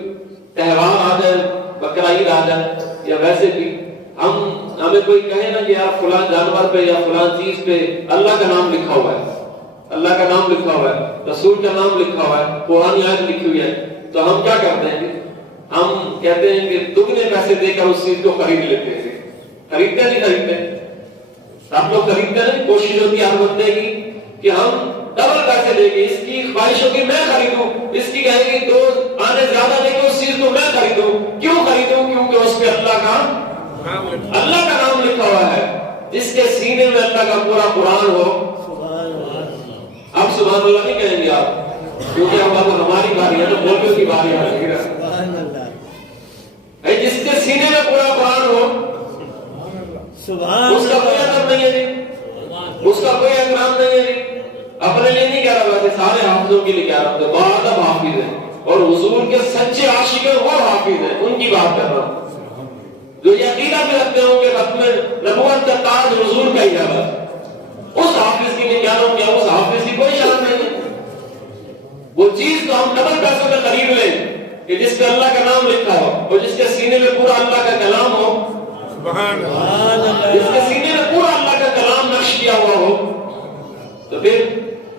تہوار آ جائے، بقرہ عید آ جائے، یا ویسے بھی ہمیں کوئی کہے نا کہ یار فلاں جانور پہ یا فلاں چیز پہ اللہ کا نام لکھا ہوا ہے، اللہ کا نام لکھا ہوا ہے، رسول کا نام لکھا ہوا ہے، قرآن آیت لکھی ہوئی ہے، تو ہم کیا کرتے ہیں؟ ہم کہتے ہیں کہ دگنے پیسے دے کر اس چیز کو خرید لیتے ہیں۔ خریدتے نہیں خریدتے؟ آپ لوگ خریدتے نہیں؟ کوشش ہوتی ہے ہر بندے کی کہ ہم ڈبل پیسے دے گے، اس کی خواہش ہوگی میں خریدوں، اس کی کہے گی دو آنے زیادہ دے گے اس چیز کو میں خریدوں۔ کیوں خریدوں؟ کیونکہ اس پہ اللہ کا نام لکھا ہوا ہے۔ جس کے سینے میں اللہ کا پورا قرآن ہو، اب سبحان اللہ نہیں کہیں گے آپ، کیونکہ اب ہماری باری ہے نا، بولنے کی باری ہے۔ جس کے سینے میں پورا قرآن ہو، اس کا کوئی ادب نہیں ہے جی، اس کا کوئی احترام نہیں ہے جی۔ اپنے لیے نہیں کہہ رہا، ویسے سارے حافظوں کے لیے کہہ رہا ہوں، باادب حافظ ہیں اور حضور کے سچے عاشق ہیں وہ حافظ ہیں، ان کی بات کر رہا ہوں جو یہ عقیدہ بھی رکھتے ہوں کہ ختم نبوت کا تاج حضور کا ہی ہے، بس اس حافظ کے لیے کہہ رہا ہوں کہ اس حافظ کی کوئی شان نہیں ہے۔ وہ چیز تو ہم ڈبل پیسوں میں خرید لیں کہ جس پہ اللہ کا نام لکھا ہو اور جس کے سینے میں پورا اللہ کا کلام ہو، جس کے سینے میں پورا اللہ کا کلام نقش کیا ہوا ہو۔ تو پھر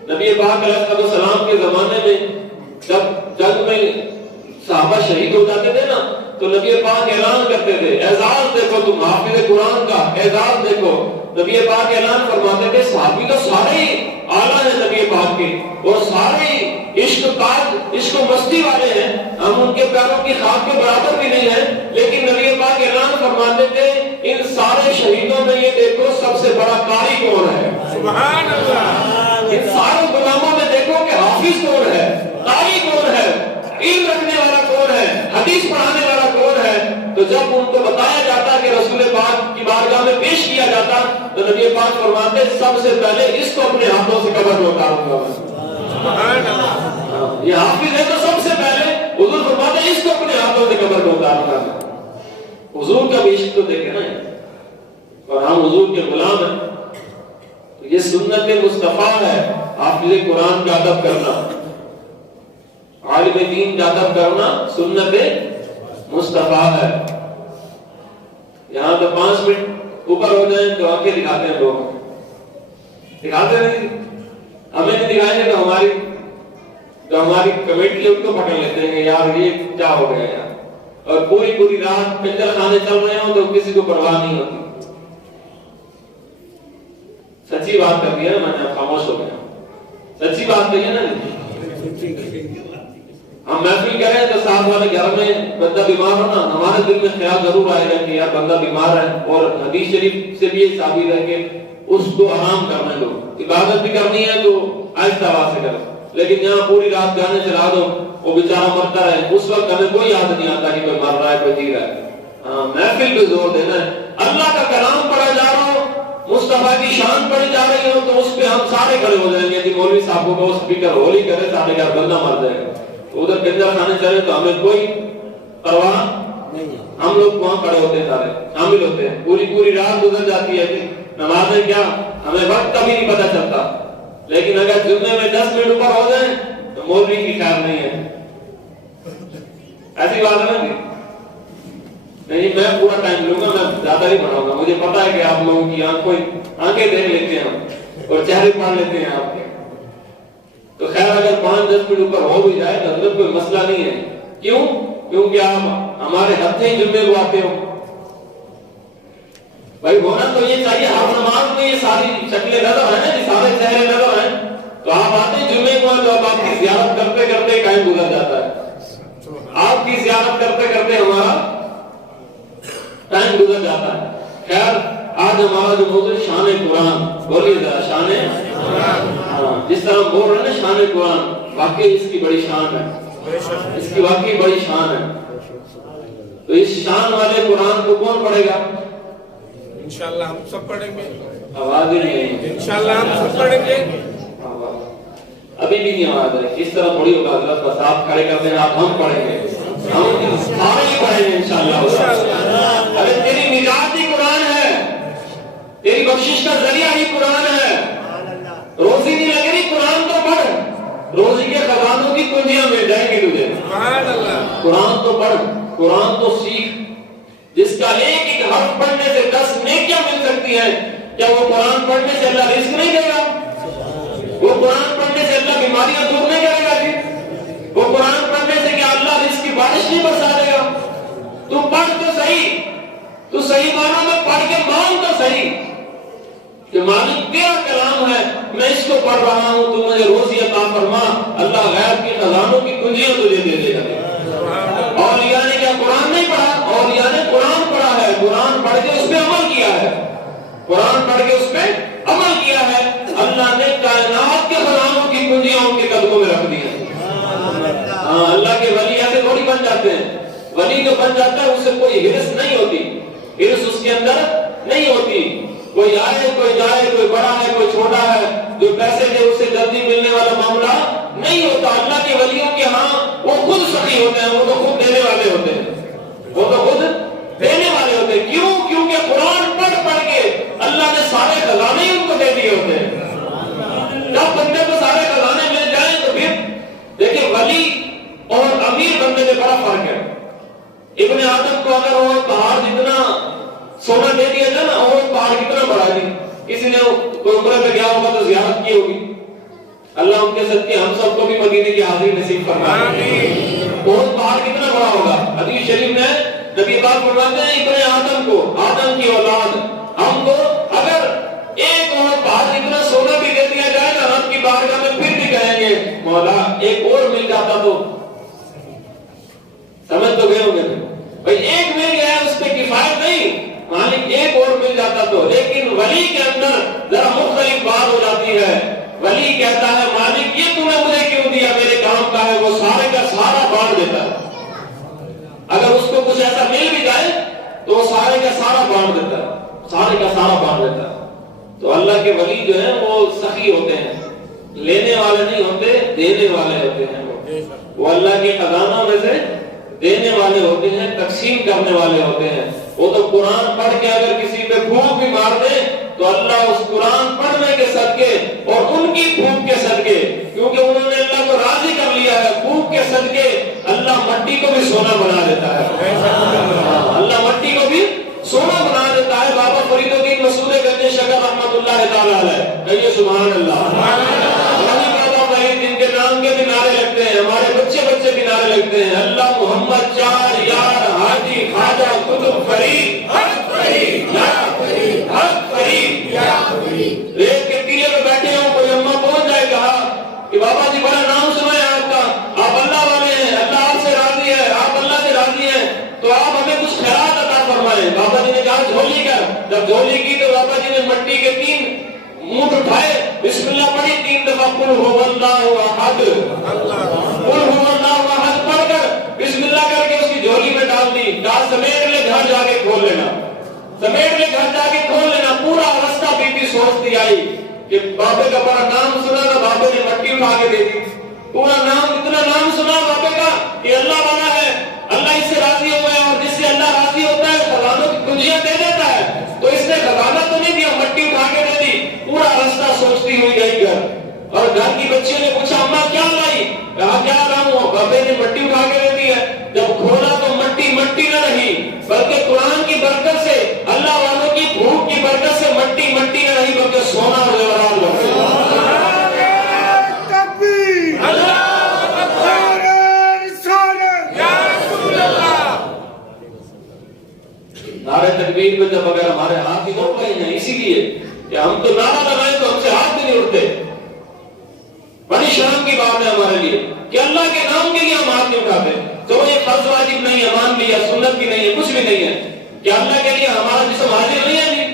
نبی پاک علیہ السلام کے زمانے میں جب جنگ میں صحابہ شہید ہو جاتے تھے نا، تو نبی پاک اعلان کرتے تھے، اعزاز دیکھو تم حافظ قرآن کا اعزاز دیکھو۔ نبی پاک اعلان فرماتے تھے صحابی تو سارے اعلیٰ ہیں نبی پاک کے، اور سارے عشق و مستی والے ہیں، ہم ان کے پیروں کی خاک کے برابر بھی نہیں ہیں، لیکن نبی پاک اعلان فرماتے تھے ان سارے شہیدوں میں یہ دیکھو سب سے بڑا قاری کون ہے، سبحان اللہ۔ ان سارے غلاموں میں دیکھو کہ حافظ کون ہے، قاری کون ہے، علم رکھنے والا کون ہے، حدیث پڑھانے والا کون ہے۔ تو جب ان کو بتایا جاتا کہ رسول پاک کی بارگاہ میں پیش کیا جاتا، تو نبی پاک فرماتے سب سے پہلے اس کو اپنے ہاتھوں سے قبر میں اتاروں گا، سبحان اللہ۔ یہ حافظ ہے تو سب سے پہلے حضور فرماتے اس کو اپنے ہاتھوں سے قبر میں اتاروں گا۔ حضور کا بھی عشق تو دیکھے نا، اور ہم حضور کے غلام ہیں، یہ سنت مصطفیٰ ہے، حافظ قرآن کا ادب کرنا، عالم دین کا ادب کرنا سنت مصطفیٰ ہے۔ یہاں تو 5 منٹ اوپر ہو جائیں تو آنکھیں دکھاتے ہیں لوگ، دکھاتے نہیں، ہمیں نہیں دکھائیں گے تو ہماری کمیٹی ان کو پکڑ لیتے ہیں کہ یار یہ کیا ہو گیا یار، اور پوری رات کنجر خانے چل رہے ہوں تو کسی کو پرواہ نہیں ہوتی۔ سچی بات کر دیا نا میں نے، خاموش ہو گیا، سچی بات کہی ہے نا۔ ہم محفل کریں تو ساتھ والے گھر میں بندہ بیمار ہو نا، ہمارے دل میں خیال ضرور آئے گا کہ یار بندہ بیمار ہے، اور حدیث شریف سے بھی یہ ثابت ہے کہ اس کو آرام کرنے دو، عبادت بھی کرنی ہے تو آہستہ آواز سے کرو، لیکن یہاں پوری رات گانے چلا دو وہ بیچارہ مرتا رہے، اس وقت ہمیں کوئی یاد نہیں آتا کہ کوئی مر رہا ہے کوئی جی رہا ہے۔ ہاں محفل پہ زور دینا ہے، اللہ کا کلام پڑھا جا رہا ہو، مصطفیٰ کی شان پڑھی جا رہی ہو تو اس پہ ہم سارے کھڑے ہو جائیں گے کہ مولوی صاحب کو کہو اسپیکر ہولی کرے، سارے گھر بندہ مر جائے گا، ادھر کنجر خانے چلے تو ہمیں کوئی پرواہ نہیں، ہم لوگ وہاں کھڑے ہوتے ہیں، سارے شامل ہوتے ہیں، پوری رات گزر جاتی ہے، نمازیں کیا ہمیں وقت کبھی نہیں پتہ چلتا، لیکن اگر جمعے میں 10 منٹ اوپر ہو جائیں تو مولوی کی خیال نہیں ہے، ایسی بات ہے نا؟ نہیں میں پورا ٹائم لوں گا، میں زیادہ نہیں پڑھاؤں گا، مجھے پتا ہے کہ آپ لوگوں کی آنکھیں دیکھ لیتے ہیں اور چہرے پڑھ لیتے ہیں آپ کے، تو خیر اگر 5-10 منٹ اوپر ہو بھی جائے تو اندر کوئی مسئلہ نہیں ہے۔ کیوں؟ کیونکہ آپ ہمارے ہتھیں جمعے کو آتے ہو، بھائی ہونا تو یہ چاہیے، ہر نماز میں یہ ساری شکلیں نظر ہیں، یہ سارے چہرے نظر ہیں، تو آپ آتے ہیں جمعے کو تو اب آپ کی زیارت کرتے کرتے ٹائم گزر جاتا ہے، آپ کی زیارت کرتے کرتے ہمارا ٹائم گزر جاتا ہے۔ خیر آج ہمارا جو موضوع شان قرآن، بولیے ذرا شان قرآن، ہاں جس طرح بول رہے ہیں نا شان قرآن، واقعی اس کی بڑی شان ہے، اس کی واقعی بڑی شان ہے۔ تو اس شان والے قرآن کو کون پڑھے گا؟ انشاءاللہ ہم سب پڑھیں گے، آواز ہی نہیں ہے، انشاءاللہ ہم سب پڑھیں گے، ابھی بھی نہیں آواز ہے، اس طرح تھوڑی ہوگا، حضرت بس آپ کھڑے کرتے ہیں، آپ ہم پڑھیں گے، ہم سارے ہی پڑھیں گے انشاءاللہ۔ ارے تیری نجات ہی قرآن ہے، تیری بخشش کا ذریعہ ہی قرآن ہے، روزی نہیں لگے گی قرآن تو پڑھ، روزی کے خزانوں کی کنجیاں مل جائیں گی تجھے، قرآن تو پڑھ، قرآن تو سیکھ، جس کا ایک حرف پڑھنے سے 10 نیکیاں مل سکتی ہیں، کیا وہ قرآن پڑھنے سے اللہ رزق نہیں دے گا؟ وہ قرآن پڑھنے سے اللہ بیماریاں دور نہیں کرے گا جی؟ وہ قرآن پڑھنے سے کیا اللہ رزق کی بارش نہیں برسا دے گا؟ تو پڑھ تو صحیح، تو صحیح معنوں میں پڑھ کے مان تو صحیح کہ مالک تیرا کلام ہے، میں اس کو پڑھ رہا ہوں، تو مجھے روزی عطا فرما، اللہ غیب کے خزانوں کی کنجیاں تجھے دے دے گا۔ اولیاء نے کیا قرآن نہیں پڑھا؟ اولیاء نے قرآن پڑھا ہے، قرآن پڑھ کے اس پہ عمل کیا ہے، قرآن پڑھ کے اس پہ عمل کیا ہے، اللہ نے کائنات کے خزانوں کی کنجیاں ان کے قدموں میں رکھ دی ہیں۔ ہاں اللہ کے ولی ایسے تھوڑی بن جاتے ہیں، ولی جو بن جاتا ہے اس سے کوئی ہرس نہیں ہوتی، ہرس اس کے اندر نہیں ہوتی، کوئی آئے کوئی جائے، کوئی بڑا ہے کوئی چھوٹا ہے، جو پیسے دے اس سے جلدی ملنے والا معاملہ نہیں ہوتا۔ اللہ کے ولیوں کے ہاں وہ خود سخی ہوتے ہیں، وہ تو خود دینے والے ہوتے ہیں، وہ تو خود دینے والے ہوتے ہیں۔ کیوں؟ کیونکہ قرآن پڑھ پڑھ کے اللہ نے سارے خزانے ہی ان کو دے دیے ہوتے ہیں۔ جب بندے کو سارے خزانے مل جائیں تو پھر دیکھیں ولی اور امیر بندے میں بڑا فرق ہے۔ ابن آدم کو اگر وہ پہاڑ جتنا سونا دے دیا جائے نا، اور پہاڑ کتنا بڑا ہے، کسی نے کوئی عمرہ پہ گیا ہوگا تو زیارت کی ہوگی، اللہ ان کے صدقے ہم سب کو بھی مدینے کی حاضری نصیب فرمائے۔ اور پہاڑ کتنا بڑا ہوگا؟ حدیث شریف میں نبی پاک فرماتے ہیں ابن آدم کو، آدم کی اولاد ہم کو اگر ایک اور پہاڑ جتنا سونا بھی دے دیا جائے نا، رب کی بارگاہ میں پھر بھی کہیں گے مولا ایک اور مل جاتا تو، سمجھ تو گئے ہوں گے بھائی، ایک مل گیا اس پہ کفایت نہیں، مالک ایک اور مل جاتا تو۔ لیکن ولی کے اندر ذرا مختلف بات ہو جاتی ہے، ولی کہتا ہے مالک یہ تم نے مجھے کیوں دیا، میرے کام کا ہے، وہ سارے کا سارا بانٹ دیتا ہے، اگر اس کو کچھ ایسا مل بھی جائے تو وہ سارے کا سارا بانٹ دیتا ہے، سارے کا سارا بانٹ دیتا ہے۔ تو اللہ کے ولی جو ہیں وہ سخی ہوتے ہیں، لینے والے نہیں ہوتے، دینے والے ہوتے ہیں، وہ اللہ کے خزانوں میں سے دینے والے ہوتے ہیں، تقسیم کرنے والے ہوتے ہیں۔ وہ تو قرآن پڑھ کے اگر کسی پہ پھونک بھی مار دے تو اللہ اس قرآن پڑھنے کے صدقے اور ان کی بھوک کے صدقے، کیونکہ انہوں نے اللہ کو راضی کر لیا ہے، بھوک کے صدقے اللہ مٹی کو بھی سونا بنا دیتا ہے، اللہ مٹی کو بھی سونا بنا دیتا ہے۔ بابا فرید الدین مسعود گنج شکر رحمۃ اللہ تعالی علیہ، کہیے سبحان اللہ۔ جن کے نام کے بھی نعرے لگتے ہیں، ہمارے بچے بچے بھی نعرے لگتے ہیں، اللہ محمد چار یار حاجی خواجہ قطب فرید حق فرید یا فرید حق فرید یا فرید۔ ریت کے ٹیلے میں بیٹھے ہوں، کوئی اماں پہنچ جائے کہا کہ بابا جی بڑا نام سنا ہے آپ کا، آپ اللہ والے ہیں، اللہ آپ سے راضی ہے، آپ اللہ سے راضی ہیں، تو آپ ہمیں کچھ خیرات عطا فرمائیں۔ بابا جی نے کہا جھولی کر، جب جھولی کی تو بابا جی نے مٹی کے 3 منٹ اٹھائے، بسم اللہ پڑھی 3 دفعہ، قل هو اللہ احد، قل هو اللہ احد پڑھ کر بسم اللہ کر کے اس کی جھولی میں ڈال دی، کہا سمیٹ لے گھر جا کے کھول لینا، سمیٹ لے گھر جا کے کھول لینا۔ پورا رستہ بی بی سوچتی آئی کہ بابے کا بڑا نام سنا تھا، بابے نے مٹی اٹھا کے دے دی، پورا نام اتنا نام سنا بابے کا کہ اللہ والا ہے، اللہ اس سے راضی ہوا ہے، اور جس سے اللہ راضی ہوتا ہے خزانوں کی کنجیاں دے دیتا ہے، تو اس نے خزانہ تو نہیں دیا، مٹی اٹھا کے دے دی۔ پورا راستہ سوچتی ہوئی گئی گھر، اور گھر کی بچیوں نے پوچھا اماں کیا لائی؟ کہا کیا لاؤں؟ بابے نے مٹی اٹھا کے دے دی ہے۔ جب کھولا تو مٹی مٹی نہ رہی، بلکہ قرآن کی برکت سے، اللہ والوں کی بھوک کی برکت سے مٹی مٹی نہ رہی، بلکہ سونا اور زیورات بن گئی۔ نعرہ تکبیر میں جب اگر ہمارے ہاتھ ہی اٹھ گئے ہیں، اسی لیے کہ ہم تو نعرہ لگائیں تو ہم سے ہاتھ بھی نہیں اٹھتے، بڑی شرم کی بات ہے ہمارے لیے کہ اللہ کے نام کے لیے ہم ہاتھ نہیں اٹھاتے۔ تو یہ فرض واجب نہیں ہے، مان لیا، سنت بھی نہیں ہے، کچھ بھی نہیں ہے کہ اللہ کے لیے ہمارا جسم حاضر نہیں ہے،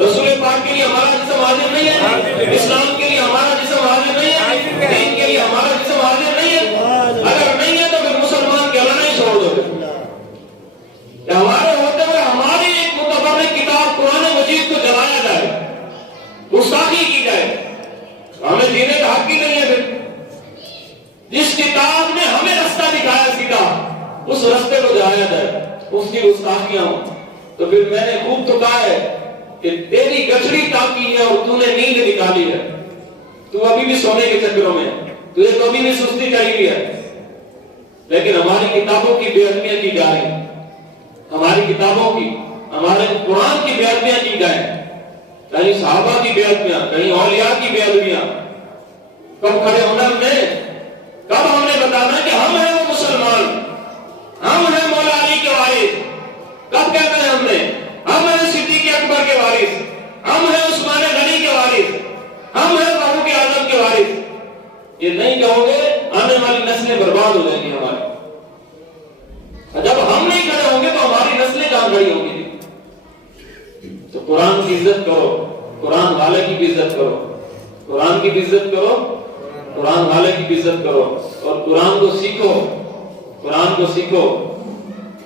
رسول پاک کے لیے ہمارا جسم حاضر نہیں ہے، اسلام کے لیے ہمارا جسم حاضر نہیں ہے، دین کے لیے ہمارا جسم حاضر نہیں ہے۔ اگر نہیں ہے تو پھر مسلمان کہلانا ہی چھوڑ دو، کہ ہمارے ہوتے ہوئے ہماری ایک متبرک کتاب قرآن مجید کو جلایا جائے، گستاخی کی جائے، ہمیں جینے کا حق ہی نہیں ہے۔ پھر جس کتاب نے ہمیں رستہ دکھایا سیدھا، اس رستے کو جلایا جائے، اس کی گستاخیاں ہوں، تو پھر میں نے خوب تو کہا ہے کہ تیری گچڑی تاکی ہے اور تو نے نیند نکالی ہے، تو ابھی بھی سونے کے چکروں میں، تجھے تو ابھی بھی سستی چڑھی ہوئی ہے، لیکن ہماری کتابوں کی بے ادبیاں کی جا رہی ہیں، ہماری کتابوں کی، ہمارے قرآن کی بے ادبیاں کی جائیں، کہیں صحابہ کی بے ادبیاں، کہیں اولیاء کی بے ادبیاں۔ کب کھڑے ہونا ہم نے، کب ہم نے بتانا کہ ہم ہیں وہ مسلمان، ہم ہیں مولا علی کے وارث، کب کہنا ہے ہم نے ہم ہیں صدیق اکبر کے وارث، ہم ہیں عثمان غنی کے وارث، ہم ہیں فاروق اعظم کے وارث؟ یہ نہیں کہو گے آنے والی نسلیں برباد ہو جائیں گی ہماری۔ جب ہم نہیں کھڑے ہوں گے تو ہماری نسلیں کہاں کھڑی ہوں گی؟ تو قرآن کی عزت کرو، قرآن والے کی بھی عزت کرو، قرآن کی بھی عزت کرو، قرآن والے کی بھی عزت کرو، اور قرآن کو سیکھو، قرآن کو سیکھو۔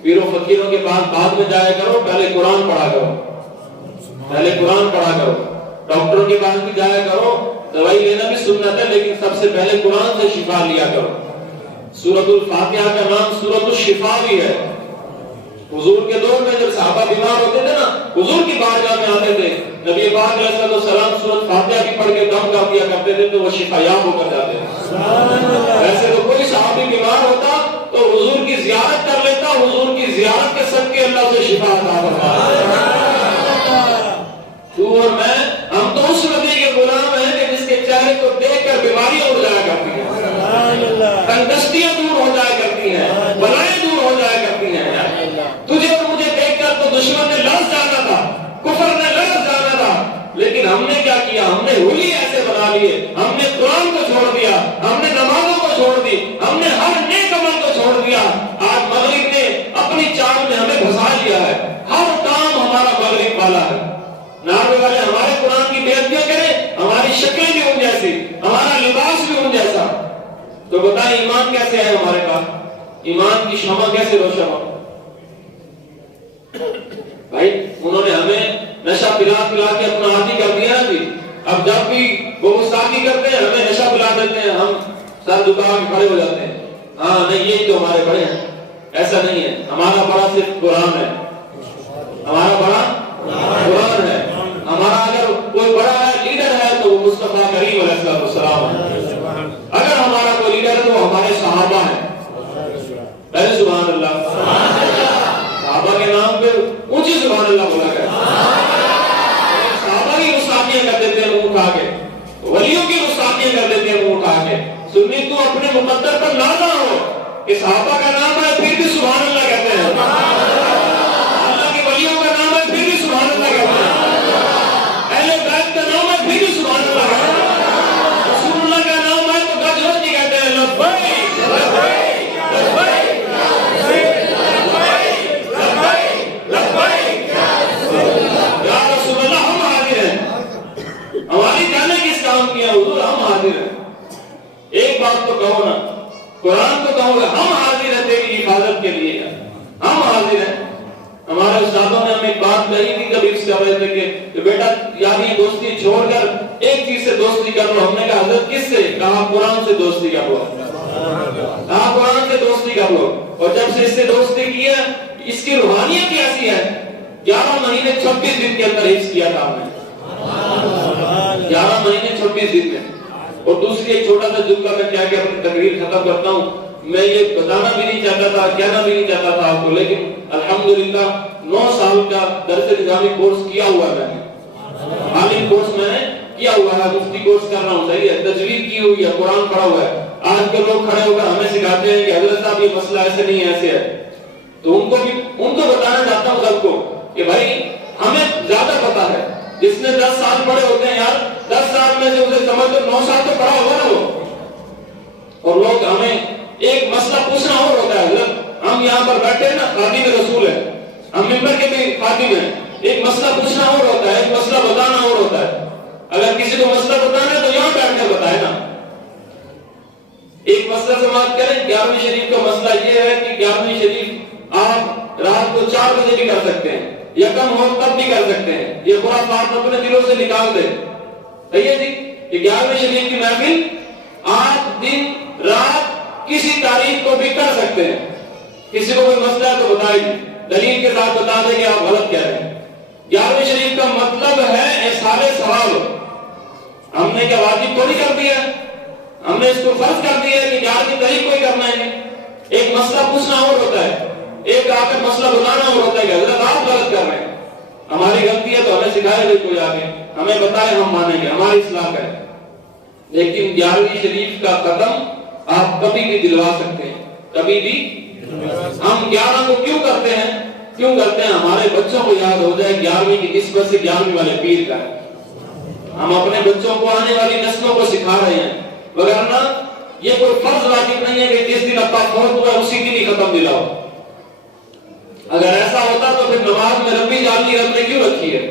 پیر و فقیروں کے پاس بعد میں جایا کرو، پہلے قرآن پڑھا کرو، پہلے قرآن پڑھا کرو۔ ڈاکٹروں کے پاس بھی جایا کرو، دوائی لینا بھی سنت ہے، لیکن سب سے پہلے قرآن سے شفا لیا کرو۔ سورۃ الفاتحہ کا نام سورۃ الشفا بھی ہے۔ حضور کے دور میں جب صحابہ بیمار ہوتے تھے نا، حضور کی بارگاہ میں آتے تھے، نبی پاک علیہ السلام سورۃ فاتحہ بھی پڑھ کے دم کر دیا کرتے تھے تو وہ شفا یاب ہو کر جاتے تھے۔ ویسے تو کوئی صحابی بیمار ہوتا تو حضور کی زیارت کر لیتا، حضور کی زیارت کے صدقے اللہ سے شفا عطا فرماتا۔ تو اور میں، ہم تو اس نبی کے غلام ہیں کہ جس کے چہرے کو دیکھ کر بیماریاں اڑ جایا کرتی ہیں، تنگستیاں دور ہو جایا کرتی ہیں، بلائیں دور ہو جایا کرتی ہیں۔ تجھے اور مجھے دیکھ کر تو دشمن نے لرز جانا تھا، کفر نے لرز جانا تھا، لیکن ہم نے کیا کیا؟ ہم نے ہولی ایسے بنا لیے، ہم نے قرآن کو چھوڑ دیا، ہم نے نمازوں کو چھوڑ دی، ہم نے ہر نیک عمل کو چھوڑ دیا۔ آج مغرب نے اپنی چال میں ہمیں پھنسا لیا ہے، ہر کام ہمارا مغرب والا ہے۔ نعرے والے ہمارے قرآن کی بے ادبیاں کریں، ہماری شکلیں بھی ان جیسی، ہمارا لباس بھی ان جیسا، تو بتائیں ایمان کیسے ہے ہمارے پاس؟ ایمان کی شمع کیسے روشن ہو؟ بھائی انہوں نے ہمیں نشہ پلا پلا کے اپنا عادی کر دیا ہے جی۔ اب جب بھی وہ گستاخی کرتے ہیں ہمیں نشہ پلا دیتے ہیں، ہم سر جھکا کے کھڑے ہو جاتے ہیں، ہاں نہیں یہی تو ہمارے بڑے ہیں۔ ایسا نہیں ہے، ہمارا بڑا صرف قرآن ہے، ہمارا بڑا قرآن ہے۔ ہمارا اگر مصطفیٰ کریم علیہ السلام ہے۔ اگر ہمارا کوئی لیڈر ہے تو ہمارے صحابہ ہیں۔ پہلے سبحان اللہ، صحابہ کے نام پہ اونچی سبحان اللہ بولا کرے۔ صحابہ کی گستاخیاں کر دیتے ہیں منہ اٹھا کے، ولیوں کی گستاخیاں کر دیتے ہیں منہ اٹھا کے۔ سنی تو اپنے مقدر پر نازا ہو کہ صحابہ کا نام ہے پھر بھی سبحان اللہ کہتے ہیں، اللہ کے ولیوں کا نام ہے پھر بھی سبحان اللہ کہتے ہیں، اہل بیت کا نام ہے پھر بھی سبحان اللہ کہتے ہیں، رسول اللہ کا نام ہے تو گج گج نہیں کہتے ہیں لبیک لبیک لبیک لبیک یا رسول اللہ، ہم حاضر ہیں، ہماری جانے کس کام کی ہے حضور، ہم حاضر ہیں۔ ایک بات تو کہو نا، قرآن تو کہو گے ہم حاضر ہیں تیری حفاظت کے لیے، ہم حاضر ہیں۔ ہمارے استادوں نے ہمیں ایک بات کہی تھی کبھی اس کر رہے تھے کہ بیٹا یاری دوستی چھوڑ کر ایک چیز سے دوستی کر لو۔ ہم نے کہا حضرت کس سے؟ کہا قرآن سے دوستی کر لو، کہا قرآن سے دوستی کر لو۔ اور جب سے اس سے دوستی کی ہے، اس کی روحانیت کیسی ہے؟ 11 مہینے 26 دن کے اندر حفظ کیا تھا ہم نے، 11 مہینے 26 دن میں۔ اور دوسری ایک چھوٹا سا جملہ میں کیا کہ اپنی تقریر ختم کرتا ہوں، میں یہ بتانا بھی نہیں چاہتا تھا، کہنا بھی نہیں چاہتا تھا آپ کو، لیکن الحمدللہ 9 سال کا درس نظامی کورس کیا ہوا ہے، میں نے عالم کورس میں نے کیا ہوا ہے، مفتی کورس کر رہا ہوں، صحیح ہے، تجوید کی ہوئی ہے، قرآن پڑھا ہوا ہے۔ آج کے لوگ کھڑے ہو کر ہمیں سکھاتے ہیں کہ حضرت صاحب یہ مسئلہ ایسے نہیں ہے، ایسے ہے، تو ان کو بتانا چاہتا ہوں سب کو کہ بھائی ہمیں زیادہ پتا ہے۔ جس نے 10 سال پڑھے ہوتے ہیں یار، 10 سال میں سے اسے سمجھ تو 9 سال تو پڑھا ہوگا نا وہ۔ اور لوگ ہمیں ایک مسئلہ پوچھنا اور ہوتا ہے، حضرت ہم یہاں پر بیٹھے ہیں نا، خادم رسول ہے، ہم ممبر کے بھی خادم ہیں، ایک مسئلہ پوچھنا اور ہوتا ہے، ایک مسئلہ بتانا اور ہوتا ہے۔ اگر کسی کو مسئلہ بتانا ہے تو یہاں بیٹھ کر بتائے نا۔ ایک مسئلہ سماعت کریں، 11ویں شریف کا مسئلہ یہ ہے کہ 11ویں شریف آپ رات کو 4 بجے بھی کر سکتے ہیں، یا کم ہو تب بھی کر سکتے ہیں، یہ خرافات اپنے دلوں سے نکال دیں، صحیح ہے جی۔ کہ 11ویں شریف کی محفل آپ دن رات کسی تاریخ کو بھی کر سکتے ہیں۔ کسی کو کوئی مسئلہ ہے تو بتائیے، دلیل کے ساتھ بتا دیں کہ آپ غلط کہہ رہے ہیں۔ 11ویں شریف کا مطلب ہے احسان ثواب۔ ہم نے کیا واجب تھوڑی کر دیا ہے، ہم نے اس کو فرض کر دیا ہے کہ 11ویں تاریخ کو ہی کرنا ہے۔ ایک مسئلہ پوچھنا اور ہوتا ہے، ایک آ کر مسئلہ بتانا اور ہوتا ہے کہ حضرت آپ غلط کر رہے ہیں، ہماری غلطی ہے تو ہمیں سکھائے دے کوئی آگے، ہمیں بتائے، ہم مانیں گے، ہماری اصلاح کریں۔ لیکن 11ویں شریف کا قدم آپ کبھی بھی دلوا سکتے ہیں، کبھی بھی۔ ہم 11 کو کیوں کرتے ہیں؟ کیوں کرتے ہیں؟ ہمارے بچوں کو یاد ہو جائے 11ویں کی نسبت سے 11ویں والے پیر کا ہے۔ ہم اپنے بچوں کو، آنے والی نسلوں کو سکھا رہے ہیں، وگرنہ یہ کوئی فرض واجب نہیں ہے کہ جس دن ابا فوت ہوا ہے اسی دن ہی ختم دلاؤ۔ اگر ایسا ہوتا تو پھر نماز میں ربی جعلنی رب نے کیوں رکھی ہے؟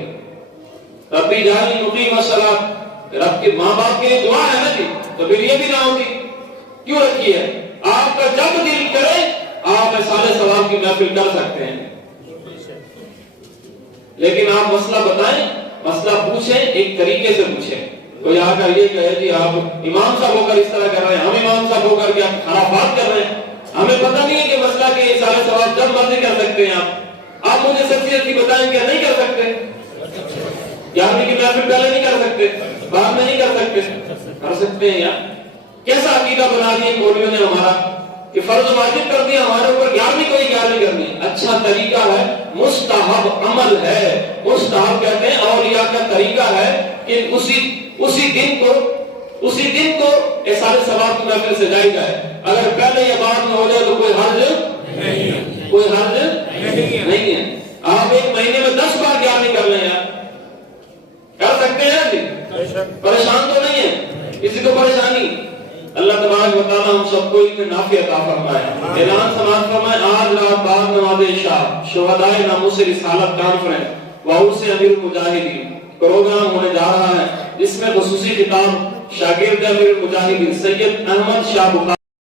ربی جعلنی مقیم الصلاۃ، رب کے ماں باپ کی دعا ہے نا جی، تو پھر یہ بھی نہ ہوتی، کیوں رکھی ہے؟ آپ کا جب دل کرے آپ احسان ثواب کی محفل کر سکتے ہیں، لیکن آپ مسئلہ بتائیں، مسئلہ پوچھیں، ایک طریقے سے پوچھیں۔ کوئی آ کر یہ کہے جی آپ امام صاحب ہو کر اس طرح کر رہے ہیں، ہم امام صاحب ہو کر کیا خرافات کر رہے ہیں، ہمیں پتہ نہیں ہے کہ مسئلہ کے احسان ثواب جب مرضی کر سکتے ہیں آپ مجھے سچی سچی بتائیں کہ نہیں کر سکتے؟ 11ویں کی محفل پہلے نہیں کر سکتے، بعد میں نہیں کر سکتے، کر سکتے ہیں یار۔ کیسا عقیدہ بنا دیا مولویوں نے ہمارا کہ فرض واجب کر دیا ہمارے اوپر 11ویں کوئی 11ویں کرنی۔ اچھا طریقہ ہے، مستحب عمل ہے، مستحب کہتے ہیں اولیاء کا طریقہ ہے کہ اسی دن کو احسان ثواب کی محفل سجائی جائے۔ اگر پہلے یا بعد میں ہو جائے تو کوئی حرج نہیں ہے، کوئی حرج نہیں ہے۔ آپ ایک مہینے میں 10 بار 11ویں کر لیں یار، کر سکتے ہیں جی، پریشان تو نہیں ہے کسی کو پریشانی؟ اللہ تبارک و تعالی ہم سب کو علم نافع عطا فرمائے۔ اعلان سماعت فرمائے، آج رات بعد نماز عشاء شہدائے ناموس رسالت کانفرنس وعرس امیر المجاہدین پروگرام ہونے جا رہا ہے، جس میں خصوصی خطاب شاگرد امیر المجاہدین سید احمد شاہ بخاری